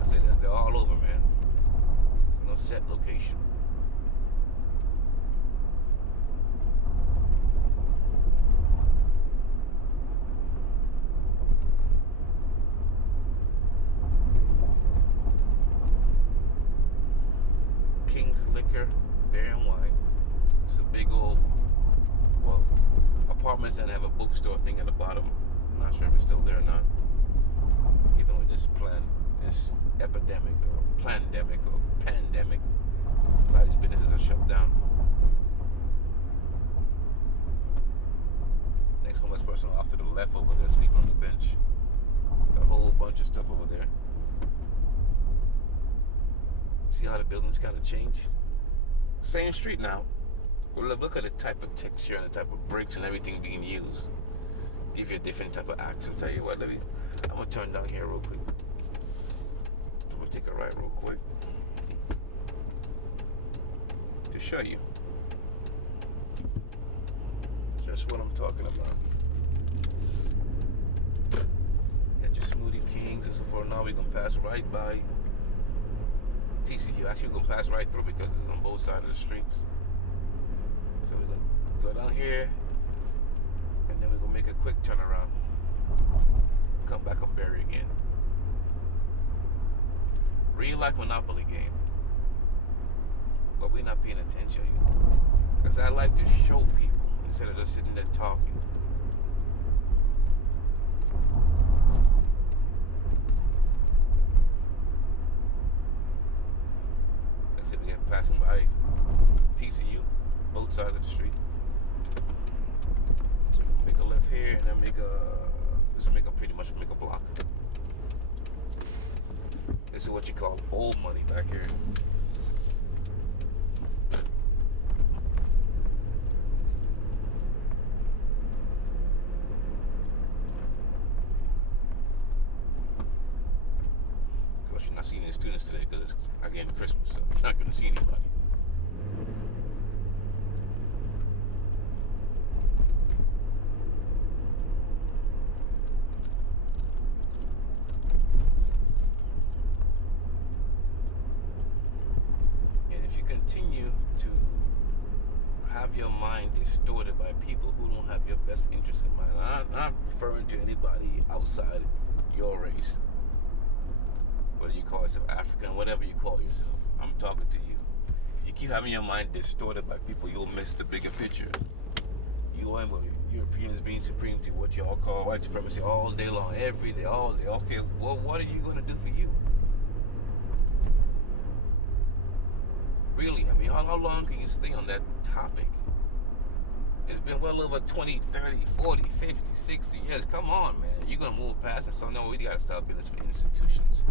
I said they're all over, man. There's no set location. King's Liquor, Beer and Wine. It's a big old, apartments and have a bookstore thing at the bottom. I'm not sure if it's still there or not. Given with this epidemic or pandemic, a lot of these businesses are shut down. homeless person off to the left over there sleeping on the bench. A whole bunch of stuff over there. See how the buildings kind of change? Same street now. Well, look at the type of texture and the type of bricks and everything being used. Give you a different type of accent. Tell you what, I'm gonna turn down here real quick. I'm gonna take a right real quick to show you just what I'm talking about. Got your Smoothie Kings, and so for now we're gonna pass right by TCU. Actually, we're gonna pass right through because it's on both sides of the streets. So we're gonna go down here, and then we're gonna make a quick turnaround. Come back on Berry again. Real life Monopoly game, but we're not paying attention. Because I like to show people instead of just sitting there talking. That's it. We got passing by TCU, both sides of the street. So we can make a left here and then pretty much make a block. This is what you call old money back here. Of course, you're not seeing any students today because it's again Christmas, so you're not going to see anybody. Continue to have your mind distorted by people who don't have your best interest in mind. I'm not referring to anybody outside your race, whether you call yourself African, whatever you call yourself. I'm talking to you. You keep having your mind distorted by people, you'll miss the bigger picture. You end with Europeans being supreme to what y'all call white supremacy all day long, every day, all day. Okay, well, what are you going to do for you? Really, I mean, how long can you stay on that topic? It's been well over 20, 30, 40, 50, 60 years. Come on, man. You're going to move past it. So, no, we got to stop doing this for institutions.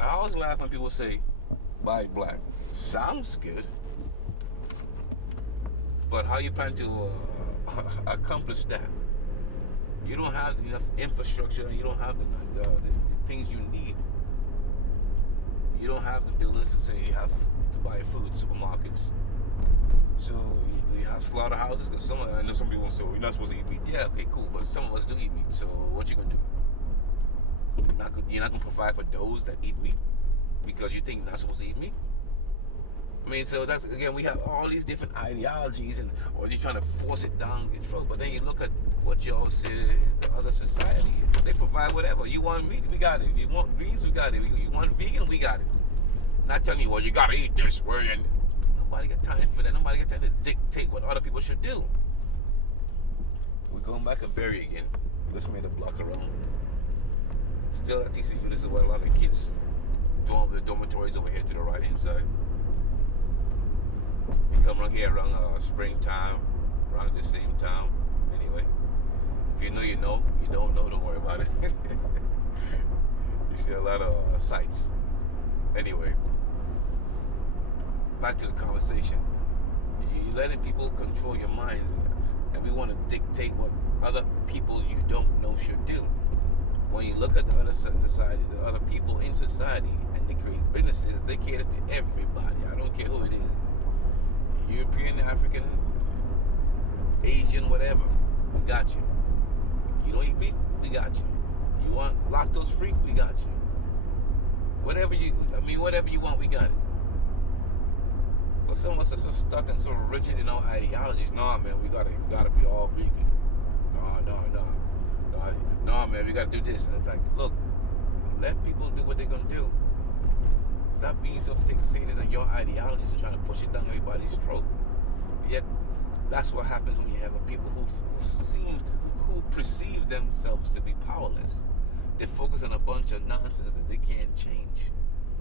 I always laugh when people say, buy black. Sounds good. But how you plan to accomplish that? You don't have enough infrastructure and you don't have the things you need. You don't have the buildings to say you have to buy food, supermarkets. So you have slaughterhouses because I know some people will say, well, you're not supposed to eat meat. Yeah, okay, cool, but some of us do eat meat. So what you gonna do? You're not gonna provide for those that eat meat because you think you're not supposed to eat meat? I mean, so that's, again, we have all these different ideologies, or you're trying to force it down your throat. But then you look at what y'all say, the other society, they provide whatever. You want meat, we got it. You want greens, we got it. You want vegan, we got it. Not telling you, well, you gotta eat this way, and nobody got time for that. Nobody got time to dictate what other people should do. We're going back to Berry again. Let's make a block around. Still at TCU, this is where a lot of kids dorm. The dormitories over here to the right hand side. You come around here around springtime, around the same time. Anyway, if you know, you know. You don't know, don't worry about it. You see a lot of sights. Anyway, back to the conversation. You're letting people control your minds, and we want to dictate what other people you don't know should do. When you look at the other society, the other people in society, and they create businesses, they cater to everybody. I don't care who it is. European, African, Asian, whatever. We got you. You don't eat meat? We got you. You want lactose free? We got you. Whatever you want, we got it. But some of us are so stuck and so rigid in our ideologies. Nah, man, we gotta be all vegan. No, man, we gotta do this. And it's like, look, let people do what they're gonna do. Stop being so fixated on your ideologies and trying to push it down everybody's throat. Yet, that's what happens when you have people who perceive themselves to be powerless. They focus on a bunch of nonsense that they can't change.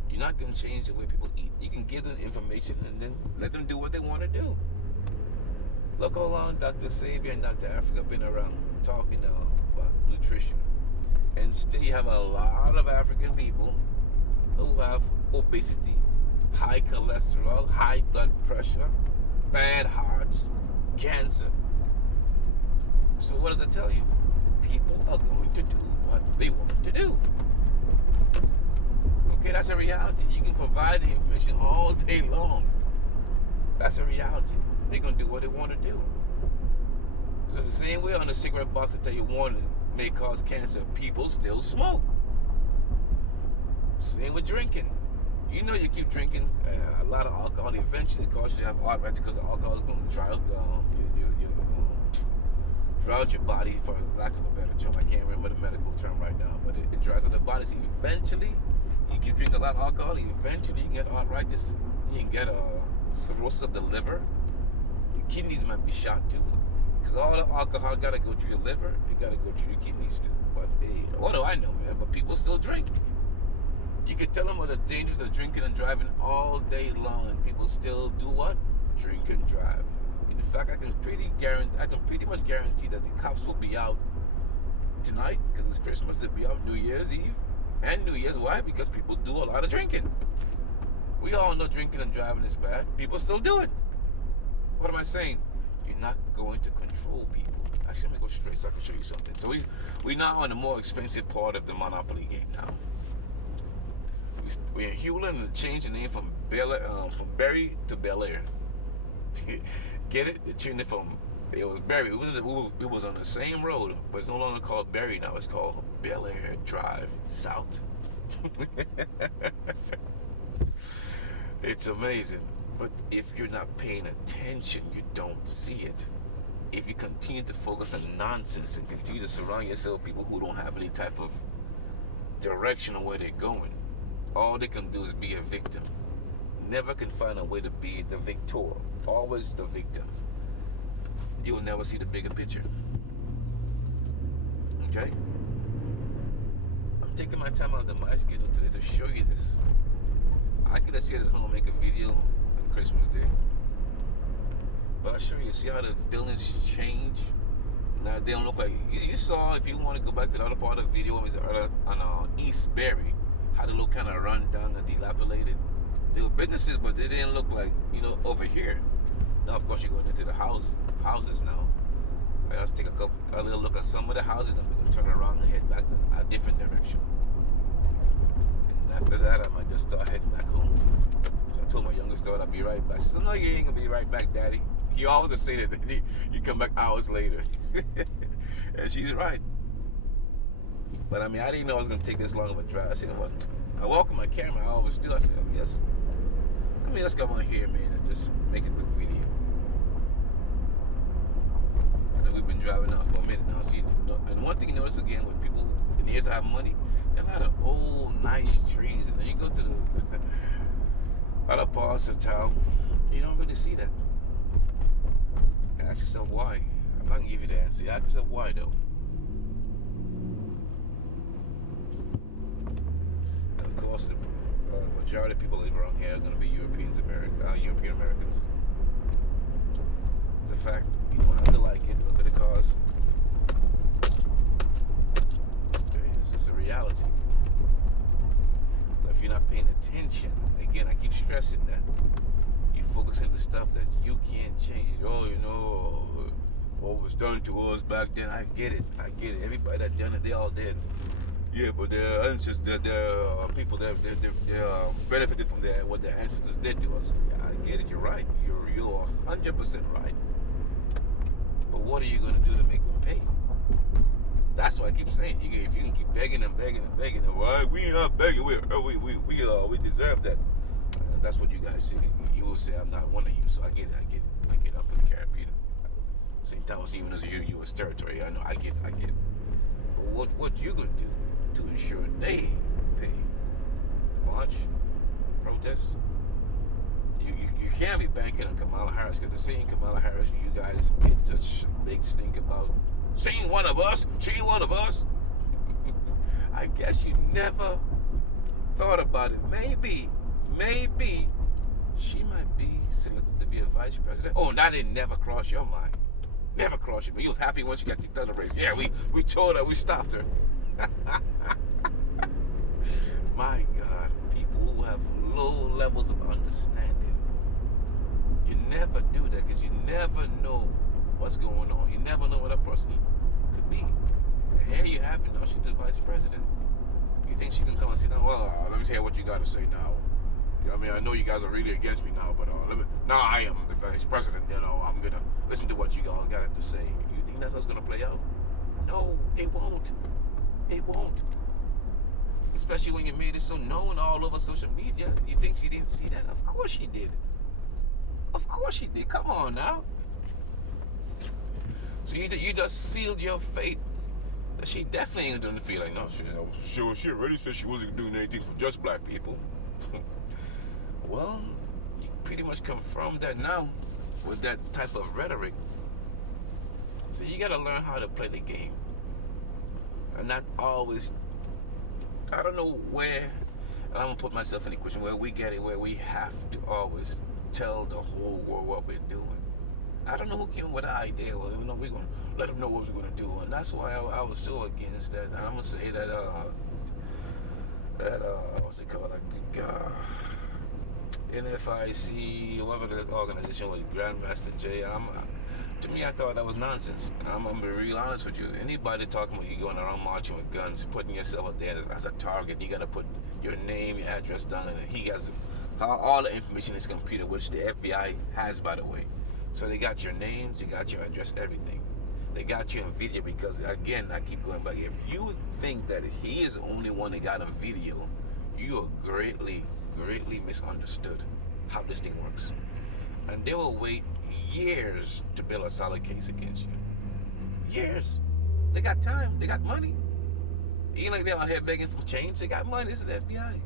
You're not going to change the way people eat. You can give them information and then let them do what they want to do. Look how long Dr. Xavier and Dr. Africa have been around. talking about nutrition. And still you have a lot of African people who have obesity, high cholesterol, high blood pressure, bad hearts, cancer. So what does it tell you? People are going to do what they want to do. Okay, that's a reality. You can provide the information all day long. That's a reality. They're going to do what they want to do. So it's the same way on the cigarette box that tell you warning may cause cancer. People still smoke. Same with drinking. You know, you keep drinking a lot of alcohol, eventually cause you to have arthritis because the alcohol is going to drought your body, for lack of a better term. I can't remember the medical term right now, but it dries out the body. So eventually, you keep drinking a lot of alcohol, eventually you can get arthritis, you can get cirrhosis of the liver. Your kidneys might be shot too, because all the alcohol got to go through your liver, it got to go through your kidneys too. But hey, what do I know, man? But people still drink. You can tell them about the dangers of drinking and driving all day long, and people still do what? Drink and drive. In fact, I can pretty much guarantee that the cops will be out tonight because it's Christmas. They'll be out New Year's Eve and New Year's. Why? Because people do a lot of drinking. We all know drinking and driving is bad. People still do it. What am I saying? You're not going to control people. Actually, let me go straight so I can show you something. So we're now on the more expensive part of the Monopoly game now. We're in Hewlin and changed the name from Berry to Bel Air. Get it? They changed it from, it was Berry. It was on the same road, but it's no longer called Berry now. It's called Bel Air Drive South. It's amazing. But if you're not paying attention, you don't see it. If you continue to focus on nonsense and continue to surround yourself with people who don't have any type of direction on where they're going, all they can do is be a victim. Never can find a way to be the victor. Always the victim. You'll never see the bigger picture. Okay? I'm taking my time out of my schedule today to show you this. I could have stayed at home and make a video on Christmas Day. But I'll show you. See how the buildings change? Now they don't look like... You saw, if you want to go back to the other part of the video, it was on East Berry, how they look kind of run down and dilapidated. They were businesses, but they didn't look like, over here. Now, of course, you're going into the houses now. Let's take a little look at some of the houses, and we're going to turn around and head back to a different direction. And after that, I might just start heading back home. So I told my youngest daughter I'd be right back. She said, no, you ain't going to be right back, Daddy. He always say that. You come back hours later. And she's right. But, I didn't know I was going to take this long of a drive. I said, well, I walk with my camera. I always do. I said, oh, yes. Let's come on here, man, and just make a quick video. And we've been driving now for a minute now. See, and one thing you notice again with people in the years that have money, there are a lot of old, nice trees. And then you go to the other parts of town, you don't really see that. Ask yourself why. I'm not going to give you the answer. Ask yourself why, though. And of course, the majority of people who live around here are going to be European Americans. It's a fact. You don't have to like it. Look at the cars. Okay, it's just a reality. But if you're not paying attention, again, I keep stressing that. You focus on the stuff that you can't change. Oh, what was done to us back then. I get it. Everybody that done it, they all did. Yeah, but their ancestors, there are people that benefited from what their ancestors did to us. Yeah, I get it. You're right. You're 100% right. But what are you going to do to make them pay? That's why I keep saying, if you can keep begging and well, we not begging. We deserve that. That's what you guys say. You will say I'm not one of you. So I get it. I'm from the Caribbean. St. Thomas, even as a U.S. territory, I know. I get it. But what you gonna do to ensure they pay? March, protest. You can't be banking on Kamala Harris, because the same Kamala Harris you guys made such a big stink about. She ain't one of us. I guess you never thought about it. Maybe she might be selected to be a vice president. Oh, that didn't never cross your mind. Never cross you. But you was happy once you got kicked out of the race. Yeah, we told her, we stopped her. My God, people who have low levels of understanding. You never do that because you never know what's going on. You never know what a person could be. And here you have it now. She's the vice president. You think she can come and sit down? Well, let me hear what you got to say now. I mean, I know you guys are really against me now, but now I am the vice president. You know, I'm gonna listen to what you all got to say. You think that's how it's gonna play out? No, it won't. It won't. Especially when you made it so known all over social media. You think she didn't see that? Of course she did. Of course she did. Come on now. So you just sealed your fate. She definitely ain't gonna feel like, no, she already said she wasn't doing anything for just black people. Well, you pretty much confirmed that now with that type of rhetoric. So you gotta learn how to play the game. And not always, I don't know where, I'm gonna put myself in the question where we get it, where we have to always tell the whole world what we're doing. I don't know who came with the idea. Well, you know, we're gonna let them know what we're gonna do, and that's why I was so against that. And I'm gonna say that what's it called? NFIC, whatever the organization was, Grandmaster Jay. To me, I thought that was nonsense. I'm gonna be real honest with you. Anybody talking about you going around marching with guns, putting yourself out there as a target, you gotta put your name, your address down, and he has all the information in his computer, which the FBI has, by the way. So they got your names, they got your address, everything. They got you on video because, again, I keep going back. If you think that he is the only one that got on video, you are greatly misunderstood how this thing works. And they will wait years to build a solid case against you. Years. They got time. They got money. Ain't like they're out here begging for change. They got money. This is the FBI.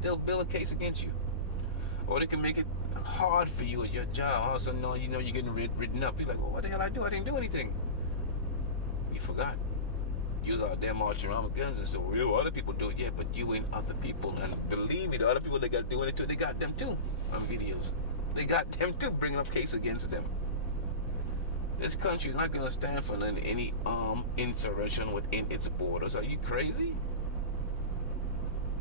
They'll build a case against you. Or they can make it hard for you at your job. All of a sudden, you know you're getting written up. You're like, well, what the hell I do? I didn't do anything. You forgot. You was out there marching around with guns and so well, other people do it, yeah, but you ain't other people. And believe me, the other people that got doing it too, they got them too on videos. They got them too bringing up case against them. This country is not going to stand for any insurrection within its borders. Are you crazy?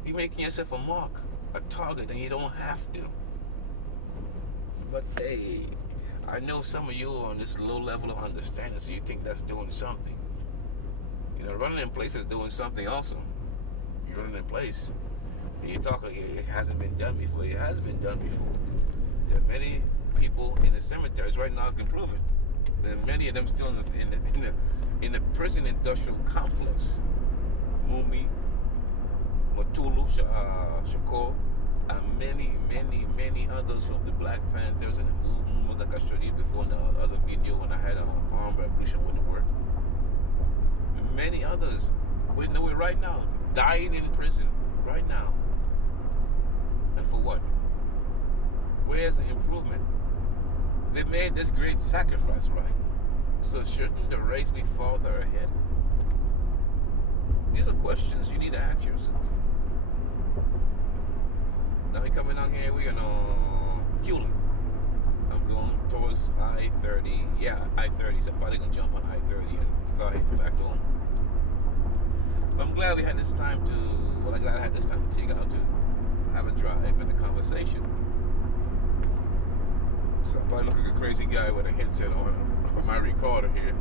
You're making yourself a mark, a target, and you don't have to. But hey, I know some of you are on this low level of understanding, so you think that's doing something. You know, running in place is doing something also. You're running in place. And you talk like it hasn't been done before. It has been done before. There are many people in the cemeteries right now who can prove it. There are many of them still in the prison industrial complex. Mumi, Mutulu, Shakur, and many others from the Black Panthers and the movement like I showed you before in the other video when I had Armed Revolution when it worked. Many others, we know it right now, dying in prison right now. And for what? Where's the improvement? They made this great sacrifice, right? So shouldn't the race be farther ahead? These are questions you need to ask yourself. Now we're coming down here, we're on Hewlin. I'm going towards I-30. Yeah, I-30. So I'm probably going to jump on I-30 and start heading back home. But I'm glad we had this time I'm glad I had this time to take out to have a drive and a conversation. So I'm probably looking like a crazy guy with a headset on my recorder here.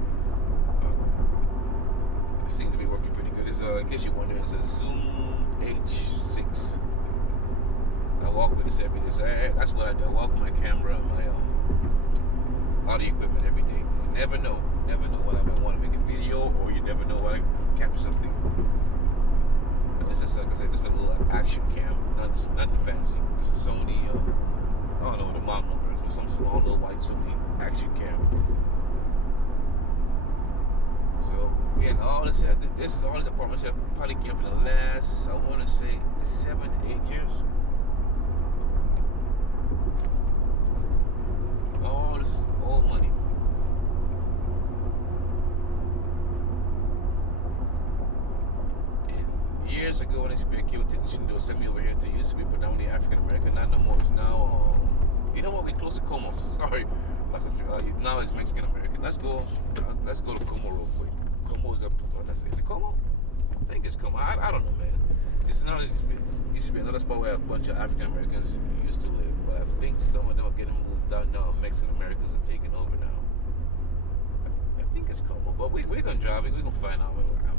It seems to be working pretty good. It's in case you're wondering, it's a Zoom H6. I walk with this every day. So that's what I do. I walk with my camera and my audio equipment every day. You never know when I might want to make a video, or you never know when I can capture something. And this is, like I said, this is a little action cam, nothing fancy. It's a Sony, I don't know what the model number is, but some small little white Sony action cam. So again, all this apartments have probably given for the last, I want to say, 7 to 8 years. All this is old money. And years ago, when they speculated they would send me over here to used to be predominantly African American, not no more. It's now, you know what? We close to Como. Sorry, I Now it's Mexican American. Let's go to Como real quick. Como is up. Is it Como? I think it's Como. I don't know, man. It's not. It used to be another spot where a bunch of African Americans used to live, but I think some of them are getting moved out now. Mexican Americans are taking over now. I think it's Como, but we're gonna drive it. We're gonna find out.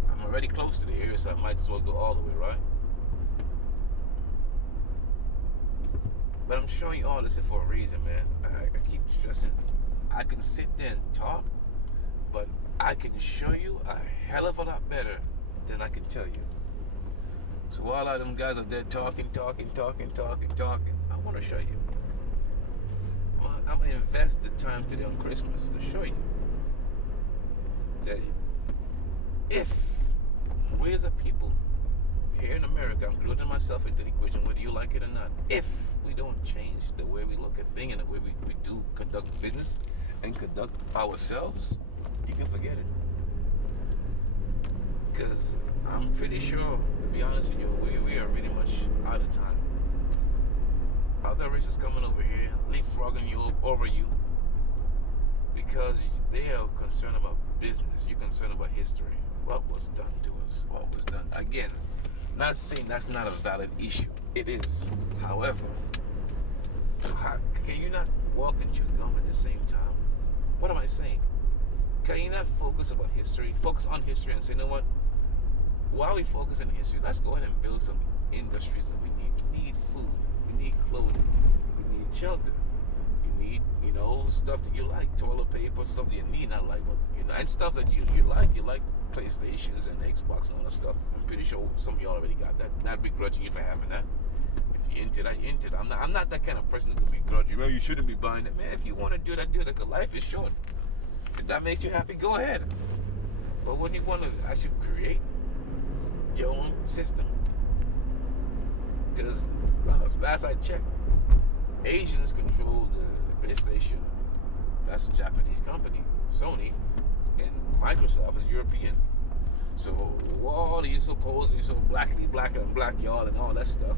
I'm already close to the area, so I might as well go all the way, right? But I'm showing you all this for a reason, man. I keep stressing. I can sit there and talk, but I can show you a hell of a lot better than I can tell you. So while all them guys are there talking, I want to show you. I'm going to invest the time today on Christmas to show you that if we as a people here in America, I'm including myself into the equation, whether you like it or not, if we don't change the way we look at things and the way we do conduct business and conduct ourselves, you can forget it. Because I'm pretty sure, to be honest with you, we are really much out of time. Other races coming over here, leapfrogging over you, because they are concerned about business. You're concerned about history. What was done to us? What was done? Again, not saying that's not a valid issue. It is. However, can you not walk and chew gum at the same time? What am I saying? Can you not focus on history and say, you know what? While we focus on history, let's go ahead and build some industries that we need. We need food. We need clothing. We need shelter. You need, stuff that you like, toilet paper, stuff that you need, not like, and stuff that you like. You like PlayStations and Xbox and all that stuff. I'm pretty sure some of y'all already got that. Not begrudging you for having that. If you're into that, you're into it. I'm not that kind of person that could begrudge you. Man, you shouldn't be buying it. Man, if you want to do that, do it. Because life is short. If that makes you happy, go ahead. But when you want to actually create your own system, because last I checked, Asians control the PlayStation. That's a Japanese company, Sony, and Microsoft is European. So all these supposedly so blackity black and black y'all and all that stuff,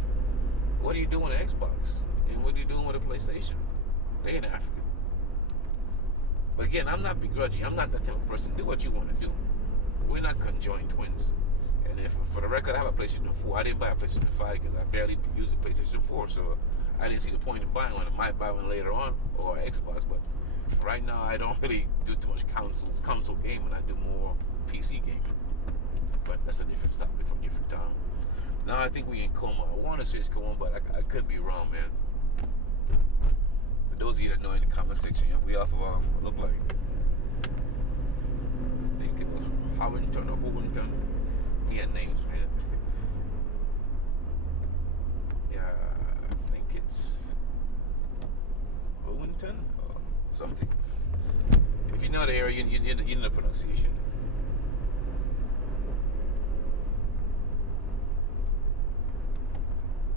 what are you doing with Xbox? And what are you doing with a PlayStation? They ain't African. But again, I'm not begrudging. I'm not that type of person. Do what you want to do. We're not conjoined twins. And if, for the record, I have a PlayStation 4. I didn't buy a PlayStation 5 because I barely use a PlayStation 4, so I didn't see the point in buying one. I might buy one later on, or Xbox, but right now I don't really do too much console gaming. I do more PC gaming. But that's a different topic for a different time. Now I think we in Como. I want to say it's Como, but I could be wrong, man. For those of you that know in the comment section, we off of look like I think it was Howington or Howington. Me and names, man. Yeah, I think it's Howington or something. If you know the area, you know the pronunciation.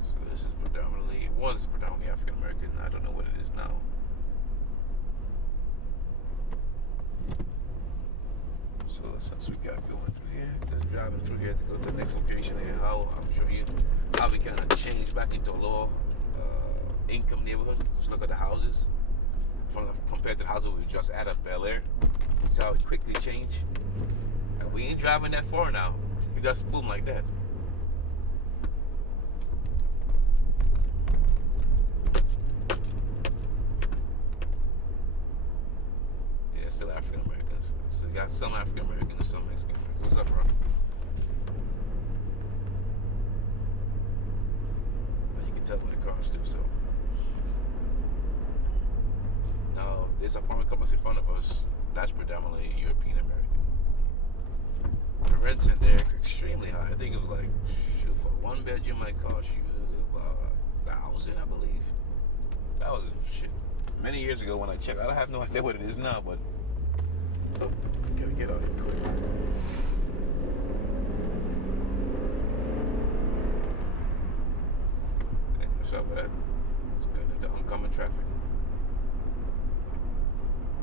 So this is was predominantly African American. I don't know what it is now. So since we got going through here, just driving through here to go to the next location and how I'm showing you how we kind of change back into a lower income neighborhood. Just look at the houses compared to the houses we just at Bel Air. See how it quickly changed. And we ain't driving that far now. We just boom like that. Yeah, still African Americans. So we got some African Americans and some Mexican Americans. What's up, bro? You can tell by the cars too, so. Now, this apartment complex in front of us, that's predominantly European American. The rents in there is extremely high. I think it was like, for one bedroom might cost you about $1,000, I believe. That was many years ago when I checked. I have no idea what it is now, but gotta get out of here quick. Hey, what's up with that? It's good into oncoming traffic.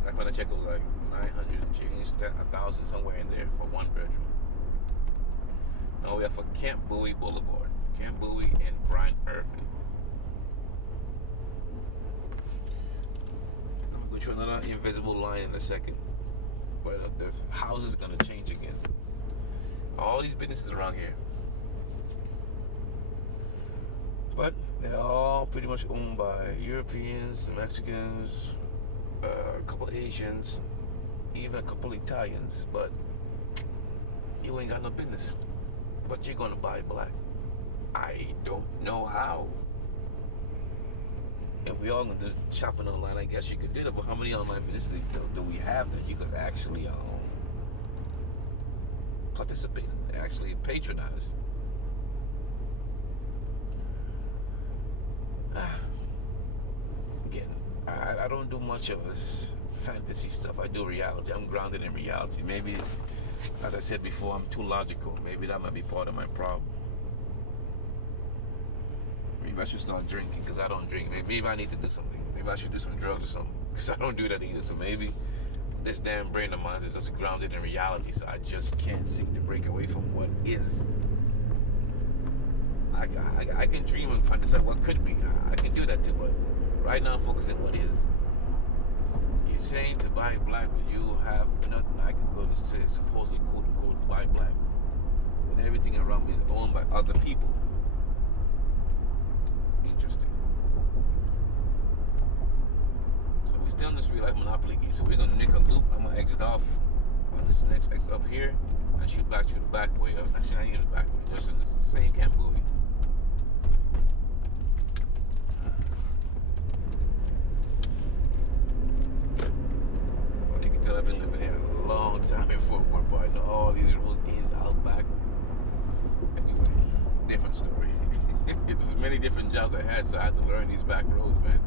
Back when I checked, it was like 900 and change, 1,000 somewhere in there for one bedroom. Now we have for Camp Bowie Boulevard, Camp Bowie and Bryant Irving. I'm gonna go through another invisible line in a second. But the house is gonna change again. All these businesses around here. But they're all pretty much owned by Europeans, Mexicans, a couple Asians, even a couple Italians. But you ain't got no business. But you're gonna buy black. I don't know how. If we all gonna do shopping online, I guess you could do that. But how many online businesses do we have that you could actually participate in, actually patronize? Again, I don't do much of this fantasy stuff. I do reality. I'm grounded in reality. Maybe, as I said before, I'm too logical. Maybe that might be part of my problem. Maybe I should start drinking because I don't drink. Maybe I need to do something. Maybe I should do some drugs or something because I don't do that either. So maybe this damn brain of mine is just grounded in reality, so I just can't seem to break away from what is. I can dream and fantasize what could be. I can do that too, but right now I'm focusing on what is. You're saying to buy black, but you have nothing. I could go to say supposedly quote unquote buy black, when everything around me is owned by other people. Interesting. So we're still in this real life Monopoly game. So we're gonna nick a loop. I'm gonna exit off on this next exit up here and shoot back through the back way. Actually, not even the back way, just in the same Camp Bowie. Well, you can tell I've been living here a long time before one, but I know all these roads ins out back. Anyway, different story. There's many different jobs I had, so I had to learn these back roads, man.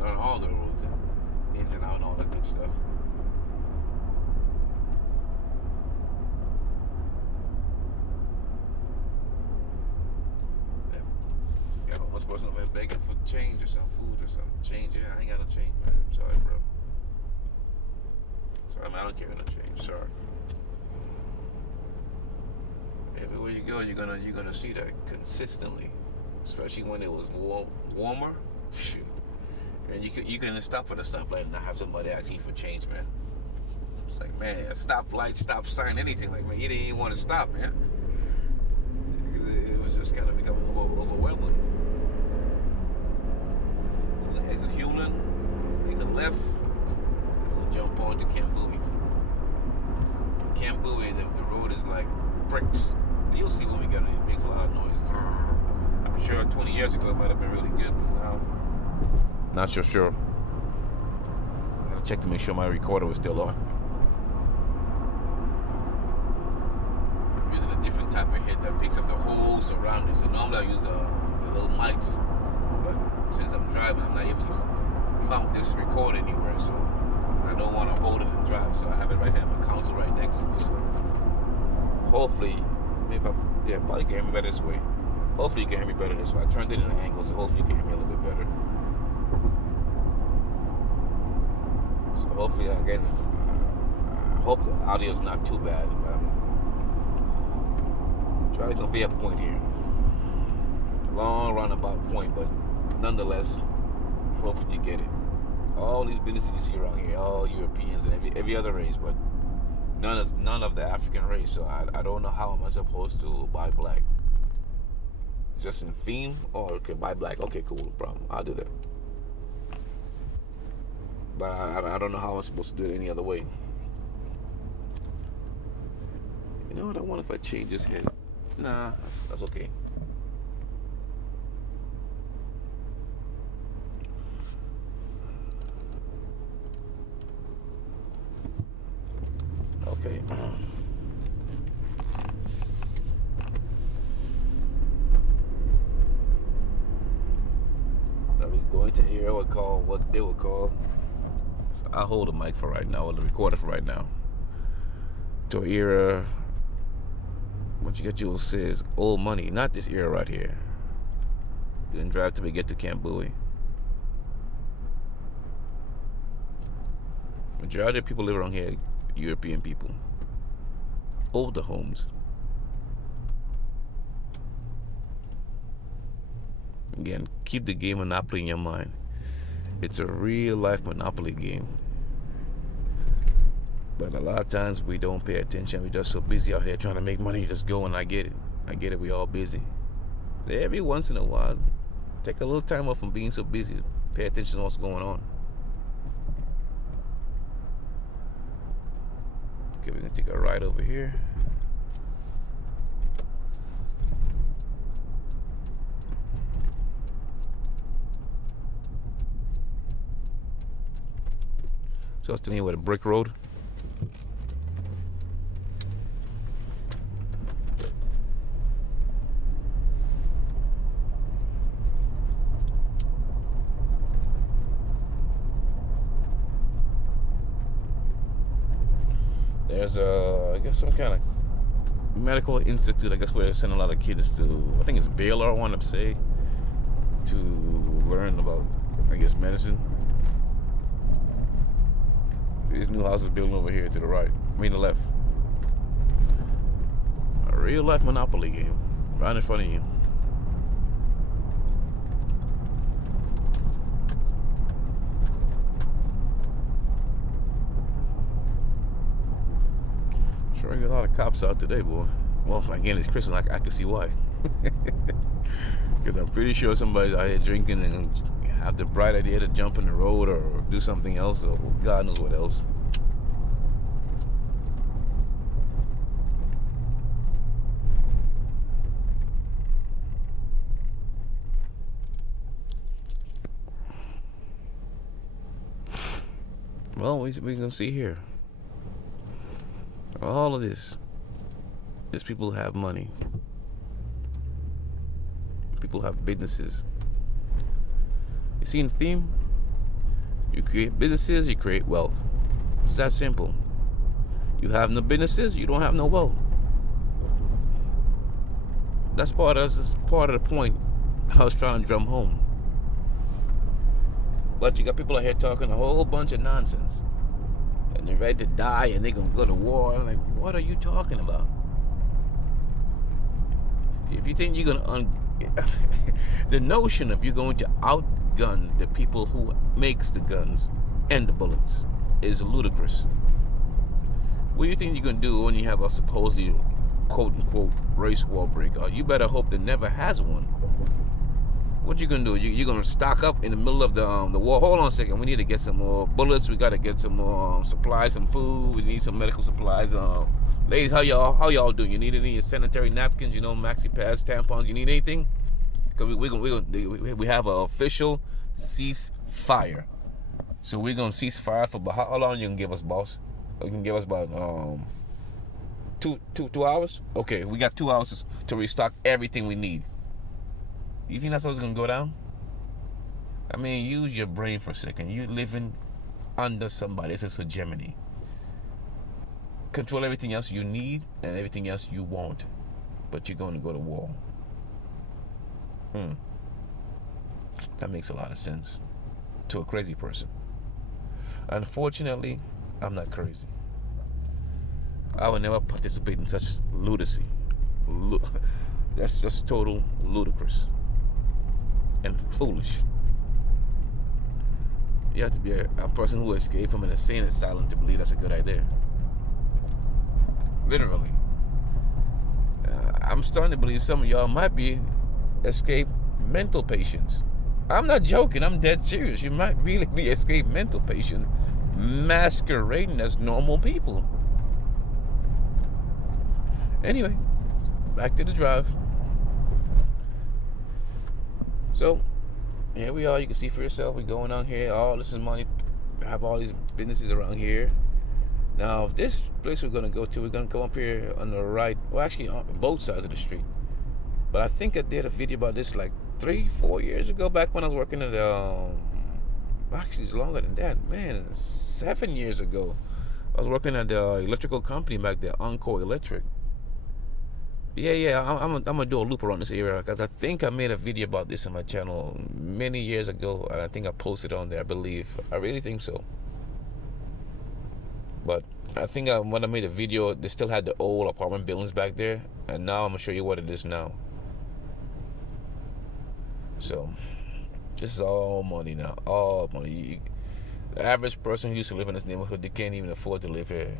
Learn all the roads and ins and out and all that good stuff. Yeah, homeless person been begging for change or some food or some change. Yeah, I ain't got no change, man. I'm sorry, bro. Sorry, man, I don't carry no change. Sorry. Everywhere you go, you're gonna see that consistently. Especially when it was warmer, shoot. And you can stop at a stoplight and not have somebody ask you for change, man. It's like, man, a stoplight, stop sign, anything. Like, man, you didn't even want to stop, man. It was just kind of becoming overwhelming. So the exit Hewlin, make a left, and we'll jump on to Camp Bowie. In Camp Bowie, the road is like bricks. You'll see when we get it. It makes a lot of noise. I'm sure 20 years ago it might have been really good, but now, not so sure. I gotta check to make sure my recorder was still on. I'm using a different type of head that picks up the whole surrounding. So normally I use the little mics, but since I'm driving, I'm not able to mount this recorder anywhere, so I don't want to hold it and drive. So I have it right there in my console right next to me. So hopefully, probably can hear me better this way. Hopefully you can hear me better this way. I turned it in an angle, so hopefully you can hear me a little bit better. So hopefully, again, I hope the audio is not too bad. But I'm trying to convey a point here. Long roundabout point, but nonetheless, hopefully you get it. All these businesses you see around here, all Europeans and every other race, but none of the African race. So I don't know how am I supposed to buy black. Just in theme? Or okay, buy black. Okay, cool, no problem. I'll do that. But I don't know how I'm supposed to do it any other way. You know what? I wonder if I change this head. Nah, that's okay. Okay. Now we going to here what they would call. So I'll hold the mic for right now, or the recorder for right now. To era, once you get your says old money, not this era right here. You can drive till we get to Camp Bowie. Majority of people live around here, European people. Older homes. Again, keep the game Monopoly in your mind. It's a real life Monopoly game. But a lot of times we don't pay attention. We're just so busy out here trying to make money. Just go, and I get it. I get it. We all busy. Every once in a while, take a little time off from being so busy. Pay attention to what's going on. Okay, we're gonna take a ride over here. So I was telling you what a brick road. There's I guess some kind of medical institute, I guess, where they send a lot of kids to, I think it's Baylor, I want to say, to learn about, I guess, medicine. These new houses building over here to the right, I mean the left. A real life Monopoly game, right in front of you. Sure, got a lot of cops out today, boy. Well, again, it's Christmas. I can see why. Because I'm pretty sure somebody's out here drinking and have the bright idea to jump in the road or do something else, or God knows what else. Well, we can see here. All of this is people have money. People have businesses. You see in the theme? You create businesses, you create wealth. It's that simple. You have no businesses, you don't have no wealth. That's part of the point I was trying to drum home. But you got people out here talking a whole bunch of nonsense. And they're ready to die and they're going to go to war. I'm like, what are you talking about? If you think you're going to... the notion of you're going to outgun the people who makes the guns and the bullets is ludicrous. What do you think you're going to do when you have a supposedly quote-unquote race war breakout? You better hope that never has one. What you gonna do? You're gonna stock up in the middle of the war? Hold on a second. We need to get some more bullets. We gotta get some more supplies, some food. We need some medical supplies. Ladies, how y'all doing? You need any sanitary napkins? You know, maxi pads, tampons. You need anything? Cause we have an official ceasefire. So we're gonna cease fire for about how long you can give us, boss? You can give us about two hours. Okay, we got 2 hours to restock everything we need. You think that's how it's going to go down? I mean, use your brain for a second. You're living under somebody else's hegemony. Control everything else you need and everything else you want. But you're going to go to war. That makes a lot of sense to a crazy person. Unfortunately, I'm not crazy. I would never participate in such lunacy. That's just total ludicrous. And foolish. You have to be a person who escaped from an insane asylum to believe that's a good idea. Literally. I'm starting to believe some of y'all might be escaped mental patients. I'm not joking. I'm dead serious. You might really be escaped mental patients masquerading as normal people. Anyway, back to the drive. So, here we are. You can see for yourself. We're going on here. All this is money. I have all these businesses around here. Now, this place we're going to go to, we're going to come up here on the right. Well, actually, on both sides of the street. But I think I did a video about this like 3-4 years ago, back when I was working at actually it's longer than that, man. 7 years ago, I was working at the electrical company back there, Encore Electric. Yeah, I'm gonna do a loop around this area because I think I made a video about this on my channel many years ago, and I think I posted on there, I believe. I really think so. But I think when I made a video, they still had the old apartment buildings back there, and now I'm gonna show you what it is now. So this is all money now, all money. The average person who used to live in this neighborhood, they can't even afford to live here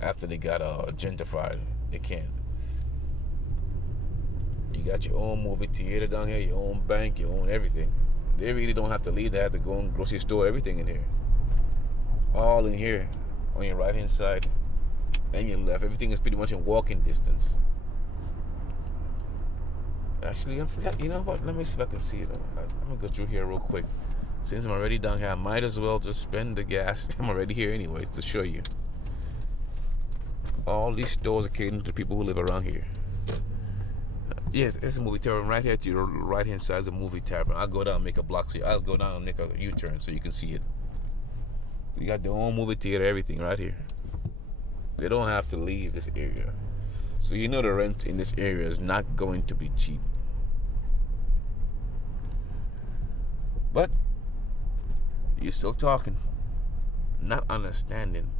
after they got gentrified. They can't. You got your own movie theater down here, your own bank, your own everything. They really don't have to leave. They have to go in grocery store, everything in here. All in here on your right hand side and your left. Everything is pretty much in walking distance. Actually, you know what? Let me see if I can see it. I'm going to go through here real quick. Since I'm already down here, I might as well just spend the gas. I'm already here anyway to show you. All these stores are catering to people who live around here. Yeah, there's a movie tavern right here to your right hand side is a movie tavern. I'll go down and make a block. I'll go down and make a U-turn so you can see it. So you got their own movie theater, everything right here. They don't have to leave this area. So you know the rent in this area is not going to be cheap. But you're still talking, not understanding.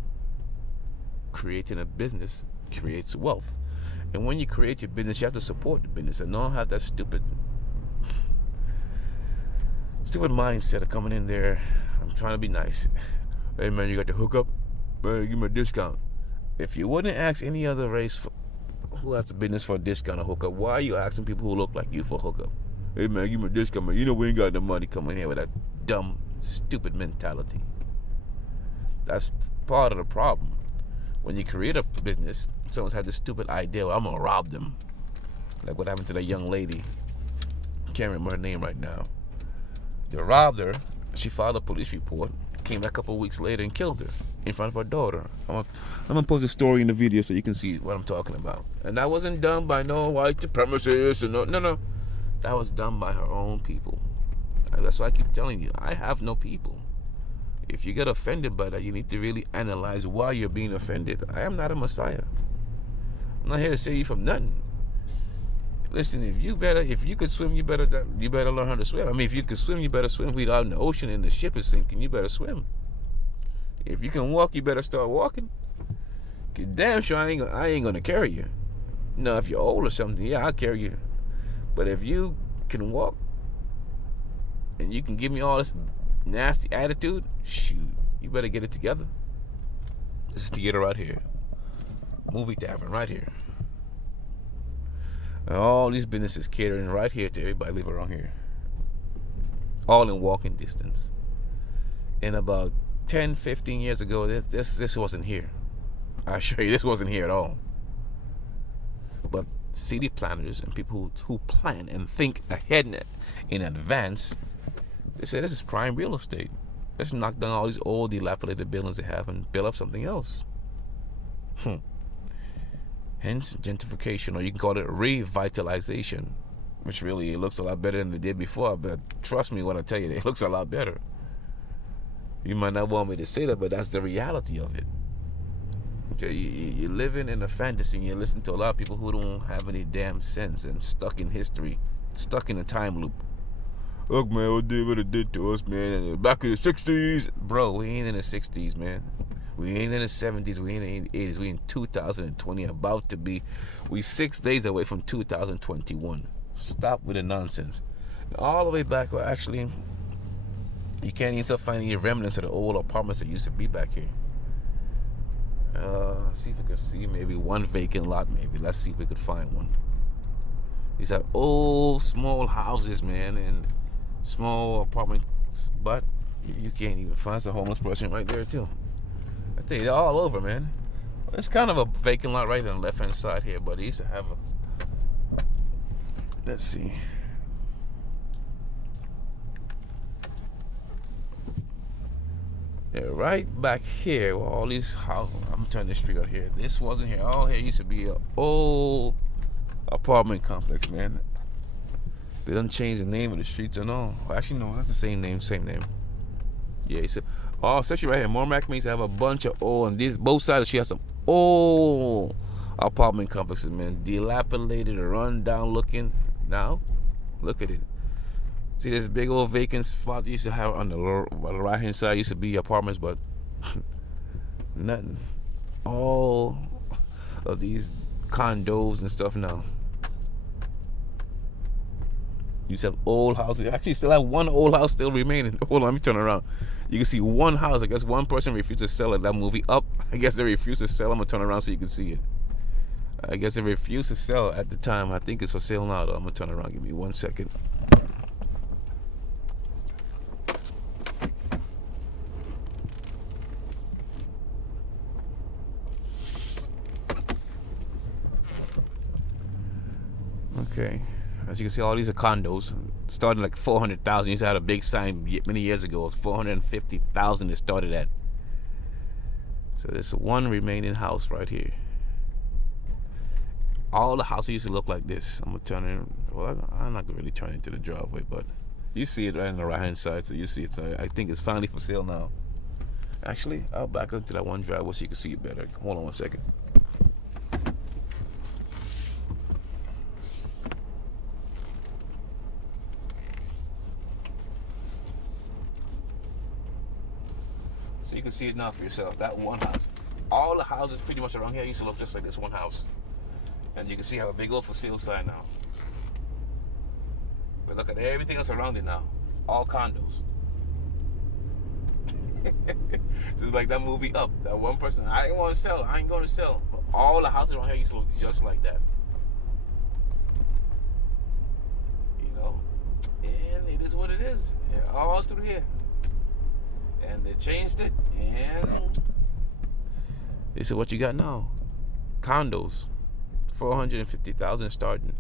Creating a business creates wealth. And when you create your business, you have to support the business and not have that stupid mindset of coming in there. I'm trying to be nice. Hey man, you got the hookup? Man, give me a discount. If you wouldn't ask any other race who has a business for a discount or hookup, why are you asking people who look like you for a hookup? Hey man, give me a discount, man. You know we ain't got the money coming here with that dumb, stupid mentality. That's part of the problem. When you create a business, someone's had this stupid idea, well, I'm gonna rob them. Like what happened to that young lady. Can't remember her name right now. They robbed her. She filed a police report. Came back a couple of weeks later and killed her in front of her daughter. I'm gonna post a story in the video so you can see what I'm talking about. And that wasn't done by no white supremacists and no. That was done by her own people. And that's why I keep telling you, I have no people. If you get offended by that, you need to really analyze why you're being offended. I am not a messiah. I'm not here to save you from nothing. Listen, if you could swim, you better learn how to swim. I mean, if you could swim, you better swim. If we're out in the ocean and the ship is sinking, you better swim. If you can walk, you better start walking. 'Cause damn sure I ain't gonna carry you. No, if you're old or something, yeah, I'll carry you. But if you can walk and you can give me all this nasty attitude, shoot, you better get it together. This is theater right here. Movie tavern right here. And all these businesses catering right here to everybody live around here. All in walking distance. And about 10, 15 years ago, this wasn't here. I assure you, this wasn't here at all. But city planners and people who plan and think ahead in advance, they say this is prime real estate. Let's knock down all these old dilapidated buildings they have and build up something else. Hence gentrification, or you can call it revitalization, which really it looks a lot better than it did before. But trust me when I tell you, it looks a lot better. You might not want me to say that, but that's the reality of it. Okay, you're living in a fantasy, and you listen to a lot of people who don't have any damn sense and stuck in history, stuck in a time loop. Look, man, what it did to us, man, back in the 60s. Bro, we ain't in the 60s, man. We ain't in the 70s. We ain't in the 80s. We in 2020, about to be. We 6 days away from 2021. Stop with the nonsense. All the way back, well, actually, you can't even find any remnants of the old apartments that used to be back here. See if we could see maybe one vacant lot, maybe. Let's see if we could find one. These are old, small houses, man, and small apartments, but you can't even find a homeless person right there, too. I tell you, they're all over, man. It's kind of a vacant lot right on the left-hand side here, but they used to have a... Let's see. Yeah, right back here, where all these houses, I'm turning the street out here. This wasn't here. All here used to be an old apartment complex, man. They done changed the name of the streets and all. Well, actually, no, that's the same name. Yeah, he said, especially right here, Mormac means to have a bunch of old, and these both sides, she has some old apartment complexes, man. Dilapidated, run down looking. Now, look at it. See this big old vacant spot you used to have on the right hand side used to be apartments, but nothing. All of these condos and stuff now. You still have old houses. Actually, you still have one old house still remaining. Hold on, let me turn around. You can see one house. I guess one person refused to sell it. That movie Up. I guess they refused to sell. I'm gonna turn around so you can see it. I guess they refused to sell at the time. I think it's for sale now though. I'm gonna turn around. Give me 1 second. Okay, as you can see, all these are condos. Started like 400,000. Used to have a big sign many years ago. It was 450,000. It started at. So there's one remaining house right here. All the houses used to look like this. I'm gonna turn it. Well, I'm not gonna really turn into the driveway, but you see it right on the right hand side. So you see it. So I think it's finally for sale now. Actually, I'll back into that one driveway so you can see it better. Hold on 1 second. So you can see it now for yourself. That one house. All the houses pretty much around here used to look just like this one house. And you can see how a big old for sale sign now. But look at everything else around it now. All condos. So it's like that movie Up. That one person, I ain't want to sell. I ain't going to sell. But all the houses around here used to look just like that. You know? And it is what it is. Yeah, all through here. And they changed it. And this is what you got now. Condos. 450,000 starting.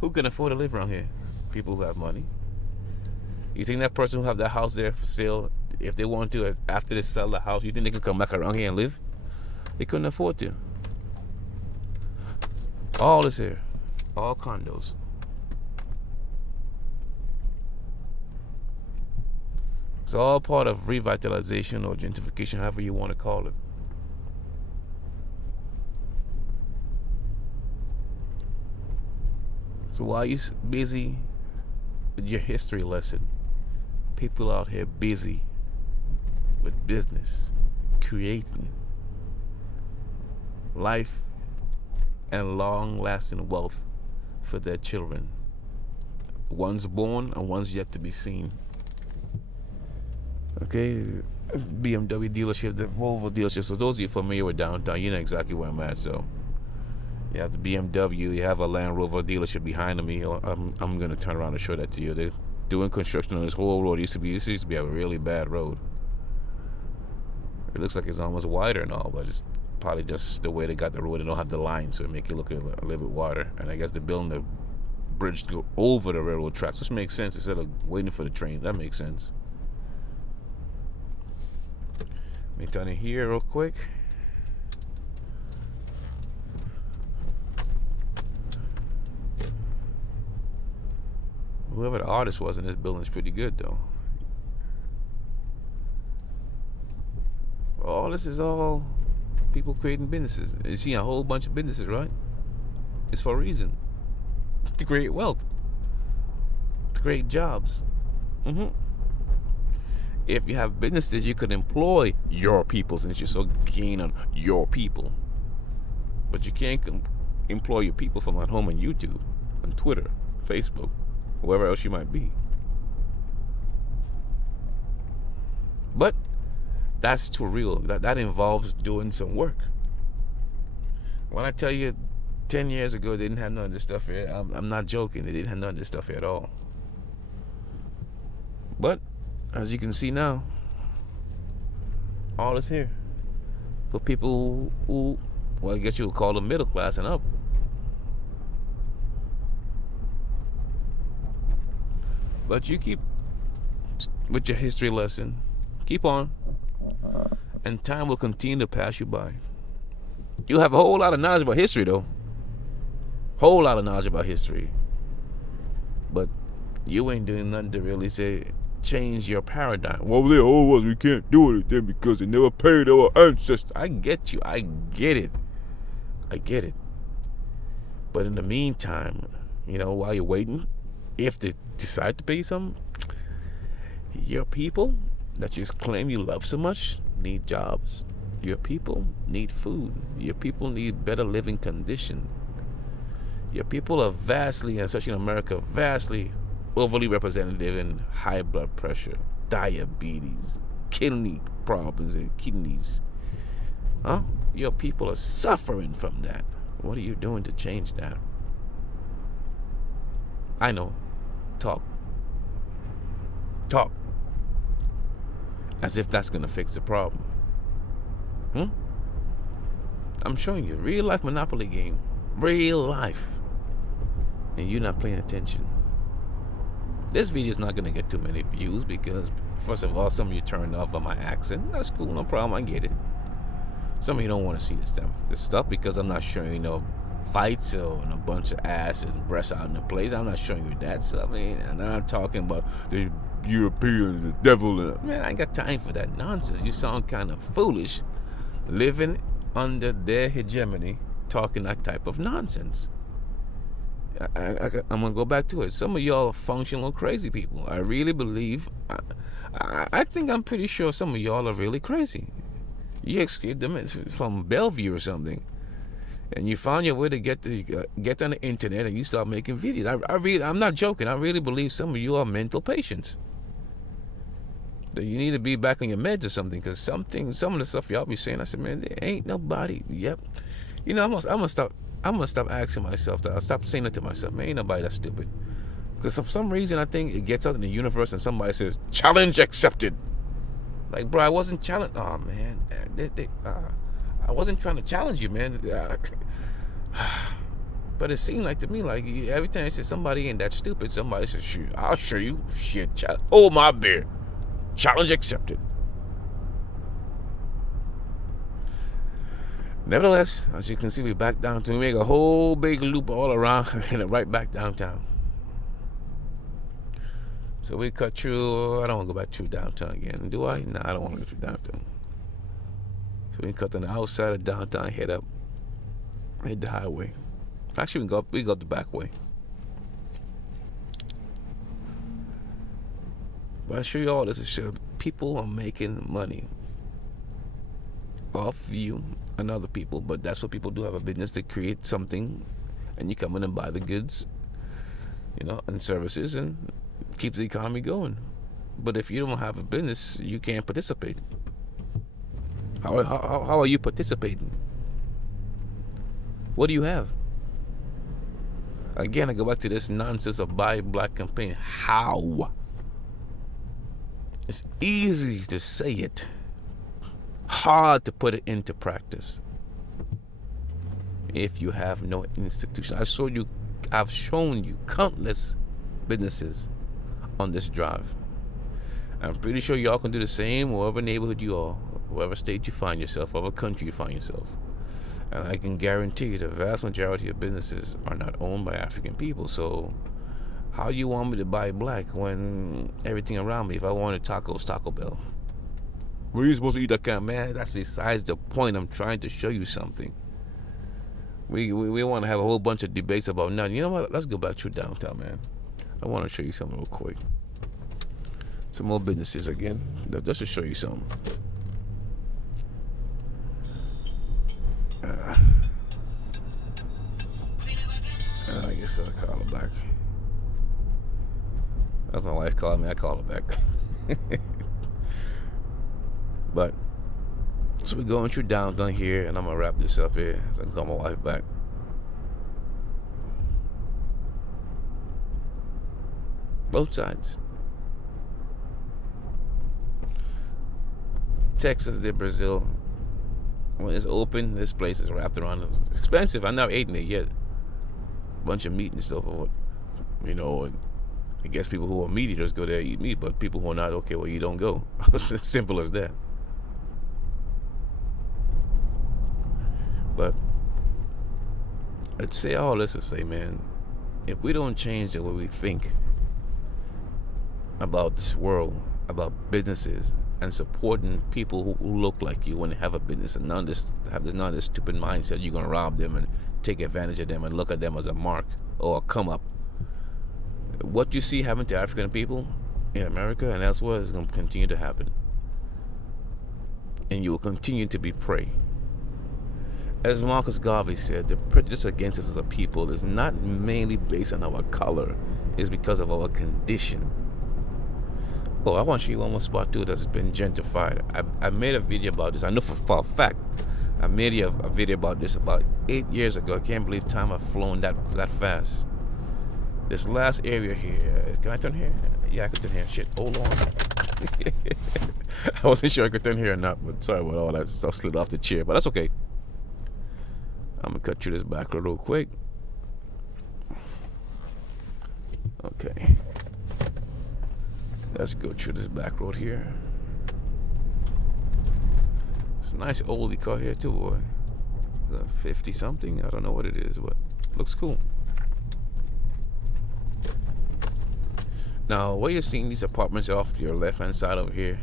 Who can afford to live around here? People who have money. You think that person who have that house there for sale, if they want to, after they sell the house, you think they can come back around here and live? They couldn't afford to. All is here. All condos. It's all part of revitalization or gentrification, however you want to call it. So while you're busy with your history lesson, people out here busy with business, creating life and long-lasting wealth for their children. One's born and one's yet to be seen. Okay, BMW dealership, the Volvo dealership. So those of you familiar with downtown, you know exactly where I'm at. So you have the BMW, you have a Land Rover dealership behind me. I'm gonna turn around and show that to you. They're doing construction on this whole road. This used to be a really bad road. It looks like it's almost wider and all, but it's probably just the way they got the road. They don't have the line, so it make it look a little bit wider. And I guess they're building the bridge to go over the railroad tracks, which makes sense instead of waiting for the train. That makes sense. Let me turn it here real quick. Whoever the artist was in this building is pretty good, though. All this is all people creating businesses. You see a whole bunch of businesses, right? It's for a reason. To create wealth. To create jobs. If you have businesses, you could employ your people, since you're so keen on your people. But you can't employ your people from at home on YouTube, on Twitter, Facebook, wherever else you might be. But that's too real. That involves doing some work. When I tell you 10 years ago they didn't have none of this stuff here, I'm not joking. They didn't have none of this stuff here at all. But as you can see now, all is here for people who, well, I guess you would call them middle class and up. But you keep with your history lesson, keep on, and time will continue to pass you by. You'll have a whole lot of knowledge about history, though. Whole lot of knowledge about history. But you ain't doing nothing to really say change your paradigm. Well, they all was, we can't do anything because they never paid our ancestors. I get you. I get it. I get it. But in the meantime, you know, while you're waiting, if they decide to pay you something, your people that you claim you love so much need jobs. Your people need food. Your people need better living conditions. Your people are vastly, especially in America, vastly overly representative in high blood pressure, diabetes, kidney problems, and kidneys. Huh? Your people are suffering from that. What are you doing to change that? I know. Talk. Talk. As if that's going to fix the problem. I'm showing you. Real life Monopoly game. Real life. And you're not paying attention. This video is not going to get too many views because, first of all, some of you turned off on my accent. That's cool. No problem. I get it. Some of you don't want to see this stuff because I'm not showing no fights or a bunch of asses and breasts out in the place. I'm not showing you that. So, I mean, and I'm not talking about the Europeans, the devil. Man, I ain't got time for that nonsense. You sound kind of foolish living under their hegemony, talking that type of nonsense. I'm going to go back to it. Some of y'all are functional crazy people. I really believe, I think I'm pretty sure some of y'all are really crazy. You escaped them from Bellevue or something, and you found your way to get on the internet and you start making videos. I'm not joking. I really believe some of you are mental patients. That you need to be back on your meds or something, because some of the stuff y'all be saying, I said, man, there ain't nobody. Yep. You know, I'm gonna stop asking myself that. I'll stop saying it to myself. Man, ain't nobody that stupid. Because for some reason, I think it gets out in the universe and somebody says, challenge accepted. Like, bro, I wasn't challenged. Oh, man. I wasn't trying to challenge you, man. But it seemed like to me, like, every time I say somebody ain't that stupid, somebody says, shit, I'll show you. Shit, hold my beer. Challenge accepted. Nevertheless, as you can see, we're back downtown. We make a whole big loop all around and right back downtown. So we cut through. I don't want to go back through downtown again, do I? No, I don't want to go through downtown. So we cut on the outside of downtown, hit the highway. Actually, we go the back way. But I show you all this to show people are making money off you and other people. But that's what people do. Have a business to create something, and you come in and buy the goods, and services, and keeps the economy going. But if you don't have a business, you can't participate. How are you participating? What do you have? Again, I go back to this nonsense of Buy Black campaign. How? It's easy to say it, hard to put it into practice. If you have no institution, I've shown you countless businesses on this drive. I'm pretty sure y'all can do the same wherever neighborhood you are, wherever state you find yourself, wherever country you find yourself. And I can guarantee you the vast majority of businesses are not owned by African people. So how you want me to buy black when everything around me, if I wanted tacos, Taco Bell? Where are you supposed to eat that kind? Man, that's besides the point. I'm trying to show you something. We want to have a whole bunch of debates about nothing. You know what? Let's go back to downtown, man. I want to show you something real quick. Some more businesses again, just to show you something. I guess I'll call her back. That's my wife calling me. I call her back. But so we're going through downtown here, and I'm gonna wrap this up here so I can call my wife back. Both sides. Texas did Brazil. When it's open, this place is wrapped around. It's expensive. I've never eaten it yet. Bunch of meat and stuff. I guess people who are meat eaters go there and eat meat, but people who are not, okay, well, you don't go. Simple as that. But I'd say all this to say, man, if we don't change the way we think about this world, about businesses, and supporting people who look like you when they have a business, and not this stupid mindset you're gonna rob them and take advantage of them and look at them as a mark or a come up. What you see happen to African people in America and elsewhere is going to continue to happen, and you will continue to be prey. As Marcus Garvey said, the prejudice against us as a people is not mainly based on our color, it's because of our condition. Oh, I want to show you one more spot too that's been gentrified. I made a video about this. I know for a fact. I made a video about this about 8 years ago. I can't believe time have flown that fast. This last area here. Can I turn here? Yeah, I can turn here. Shit, hold on. I wasn't sure I could turn here or not, but sorry about all that stuff slid off the chair, but that's okay. I'm gonna cut through this back road real quick. Okay. Let's go through this back road here. It's a nice oldie car here too, boy. 50 something, I don't know what it is, but looks cool. Now, where you're seeing these apartments off to your left hand side over here,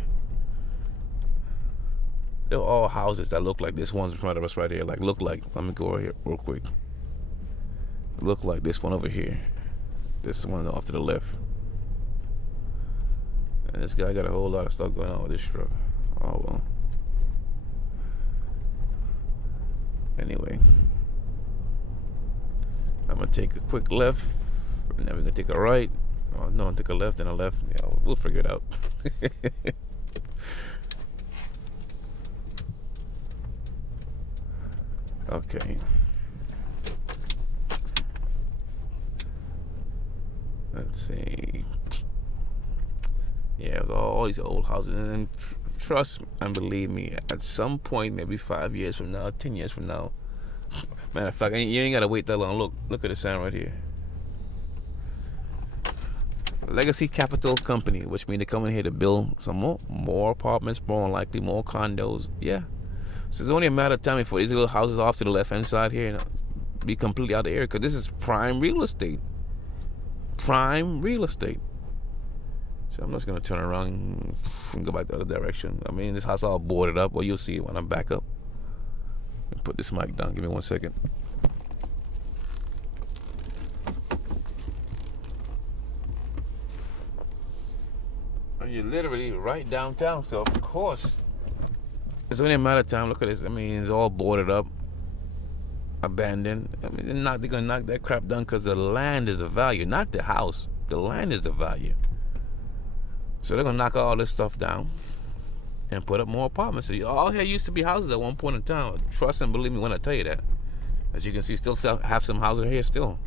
they're all houses that look like this one's in front of us right here. Like, look like, let me go over here real quick. Look like this one over here. This one off to the left. And this guy got a whole lot of stuff going on with this truck. Oh well. Anyway, I'm gonna take a quick left, and then we're gonna take a right. Oh no, take a left and a left. Yeah, we'll figure it out. Okay. Let's see. Yeah, it was all these old houses, and trust and believe me, at some point, maybe 5 years from now, 10 years from now, matter of fact, you ain't gotta wait that long. Look at the sign right here. Legacy Capital Company, which means they're coming here to build some more apartments, more likely more condos. Yeah, so it's only a matter of time before these little houses off to the left hand side here, be completely out of the area, because this is prime real estate. Prime real estate. So I'm just gonna turn around and go back the other direction. I mean, this house all boarded up. Well, you'll see it when I'm back up. Put this mic down. Give me 1 second. And you're literally right downtown, so of course it's only a matter of time. Look at this. I mean, it's all boarded up, abandoned. I mean, they're gonna knock that crap down because the land is the value, not the house. The land is the value. So they're gonna knock all this stuff down and put up more apartments. So all here used to be houses at one point in time. Trust and believe me when I tell you that. As you can see, still have some houses here still.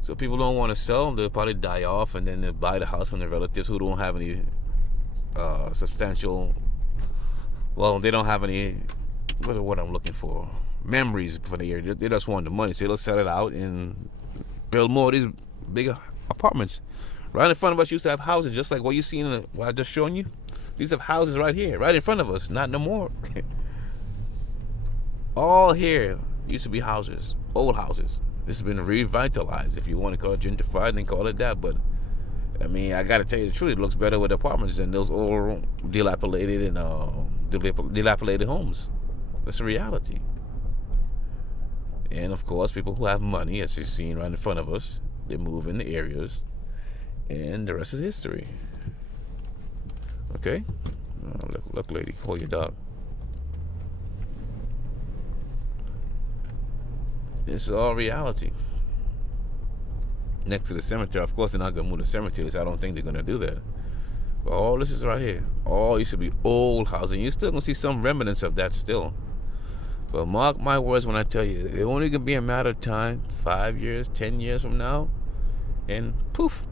So people don't want to sell. They'll probably die off, and then they'll buy the house from their relatives who don't have any substantial. Well, they don't have any. What I'm looking for? Memories for the area. They just want the money, so they'll sell it out and build more of these bigger apartments. Right in front of us used to have houses, just like what you see in what I just shown you. These have houses right here, right in front of us. Not no more. All here used to be houses, old houses. This has been revitalized. If you want to call it gentrified, then call it that. But I mean, I got to tell you the truth. It looks better with apartments than those old dilapidated and dilapidated homes. That's the reality. And of course, people who have money, as you're seeing right in front of us, they move in the areas. And the rest is history. Okay? Look, lady, hold your dog. It's all reality. Next to the cemetery, of course, they're not going to move the cemetery, so I don't think they're going to do that. But all this is right here. All used to be old housing. You're still going to see some remnants of that still. But mark my words when I tell you, it only going to be a matter of time, 5 years, 10 years from now, and poof.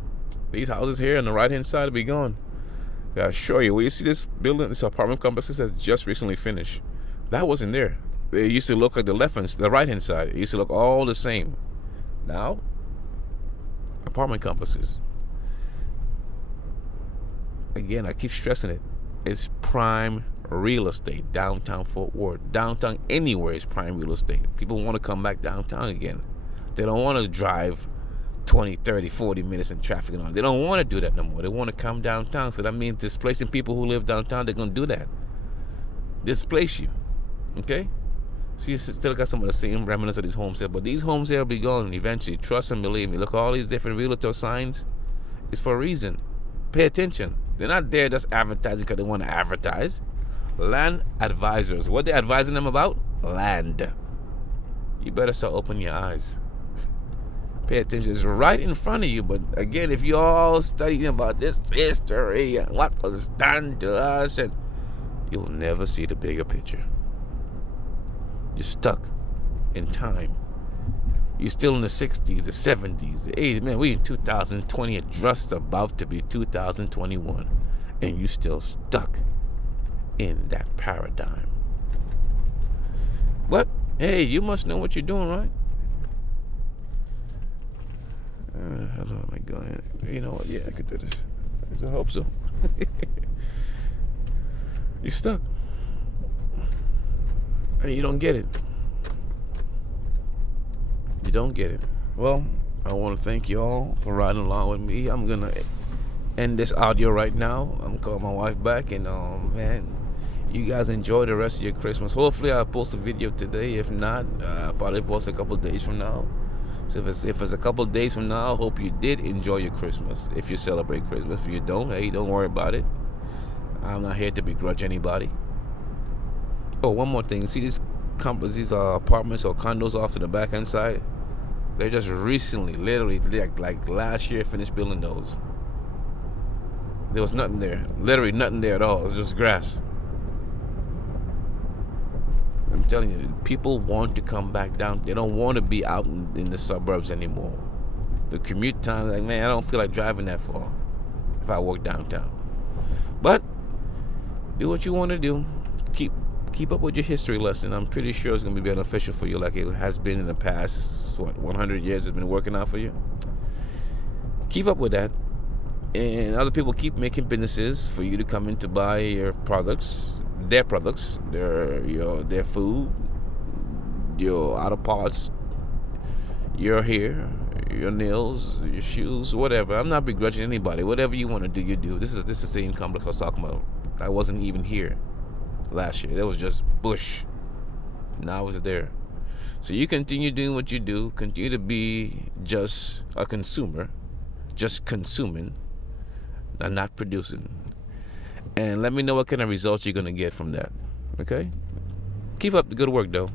These houses here on the right-hand side will be gone. I assure you, when you see this building, this apartment complex that's just recently finished, that wasn't there. It used to look like the right-hand side. It used to look all the same. Now, apartment complexes. Again, I keep stressing it. It's prime real estate. Downtown Fort Worth. Downtown anywhere is prime real estate. People want to come back downtown again. They don't want to drive 20, 30, 40 minutes in traffic and all. They don't want to do that no more. They want to come downtown. So that means displacing people who live downtown, they're going to do that. Displace you. Okay? So you still got some of the same remnants of these homes here. But these homes here will be gone eventually. Trust and believe me. Look at all these different realtor signs. It's for a reason. Pay attention. They're not there just advertising because they want to advertise. Land advisors. What they're advising them about? Land. you better start opening your eyes. Pay attention. It's right in front of you. But again, if you're all studying about this history and what was done to us, and you'll never see the bigger picture. You're stuck in time. You're still in the 60s, the 70s, the 80s. Man, we in 2020 and just about to be 2021. And you still stuck in that paradigm. But, hey, you must know what you're doing, right? How am I going? You know what? Yeah, I could do this. I hope so. You're stuck. And you don't get it. You don't get it. Well, I want to thank you all for riding along with me. I'm going to end this audio right now. I'm calling my wife back, and man, you guys enjoy the rest of your Christmas. Hopefully I'll post a video today. If not, I'll probably post a couple days from now. So if it's a couple days from now, I hope you did enjoy your Christmas. If you celebrate Christmas. If you don't, hey, don't worry about it. I'm not here to begrudge anybody. Oh, one more thing. See these apartments or condos off to the back end side? They just recently, literally, like last year, finished building those. There was nothing there. Literally nothing there at all. It was just grass. I'm telling you, people want to come back down. They don't want to be out in the suburbs anymore. The commute time, like, man, I don't feel like driving that far if I work downtown. But do what you want to do. Keep up with your history lesson. I'm pretty sure it's going to be beneficial for you like it has been in the past, 100 years it's been working out for you. Keep up with that. And other people keep making businesses for you to come in to buy your products, their food, your auto parts, your hair, your nails, your shoes, whatever. I'm not begrudging anybody. Whatever you want to do, you do. This is the same complex I was talking about. I wasn't even here last year. That was just bush. Now I was there. So you continue doing what you do. Continue to be just a consumer, just consuming, and not producing. And let me know what kind of results you're going to get from that. Okay? Keep up the good work, though.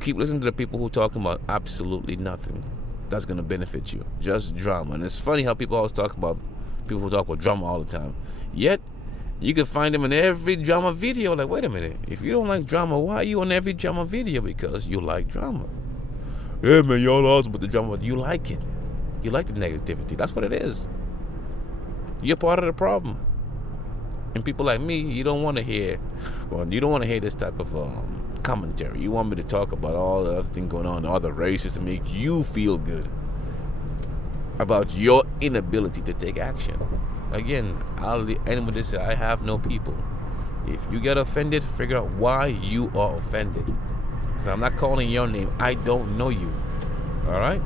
Keep listening to the people who talk about absolutely nothing that's going to benefit you. Just drama. And it's funny how people always talk about people who talk about drama all the time. Yet, you can find them in every drama video. Like, wait a minute. If you don't like drama, why are you on every drama video? Because you like drama. Yeah, man, y'all awesome with the drama. You like it. You like the negativity. That's what it is. You're part of the problem. And people like me, you don't want to hear this type of commentary. You want me to talk about all the other things going on, all the races, to make you feel good about your inability to take action. Again, I'll end with this. I have no people. If you get offended, figure out why you are offended. Because I'm not calling your name. I don't know you. All right?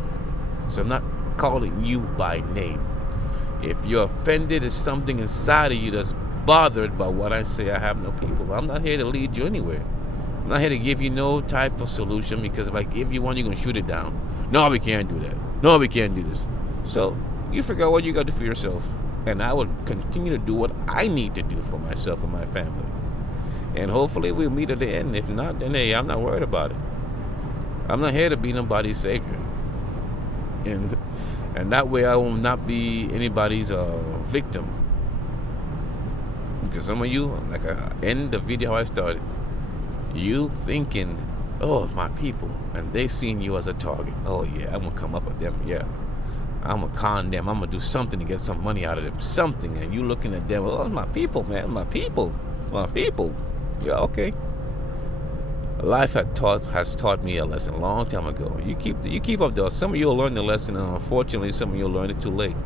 So I'm not calling you by name. If you're offended, it's something inside of you that's bothered by what I say. I have no people. I'm not here to lead you anywhere. I'm not here to give you no type of solution, because if I give you one, you're going to shoot it down. No, we can't do that. No, we can't do this. So you figure out what you got to do for yourself. And I will continue to do what I need to do for myself and my family. And hopefully we'll meet at the end. If not, then hey, I'm not worried about it. I'm not here to be nobody's savior. And that way I will not be anybody's victim. Because some of you, like I end the video how I started, you thinking, oh, my people, and they seen you as a target. Oh yeah, I'm gonna come up with them. Yeah, I'm gonna con them. I'm gonna do something to get some money out of them. Something, and you looking at them. Oh, my people, man, my people. Yeah, okay. Life has taught me a lesson a long time ago. You keep up though. Some of you will learn the lesson, and unfortunately, some of you will learn it too late.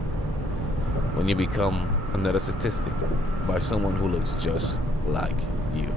When you become another statistic by someone who looks just like you.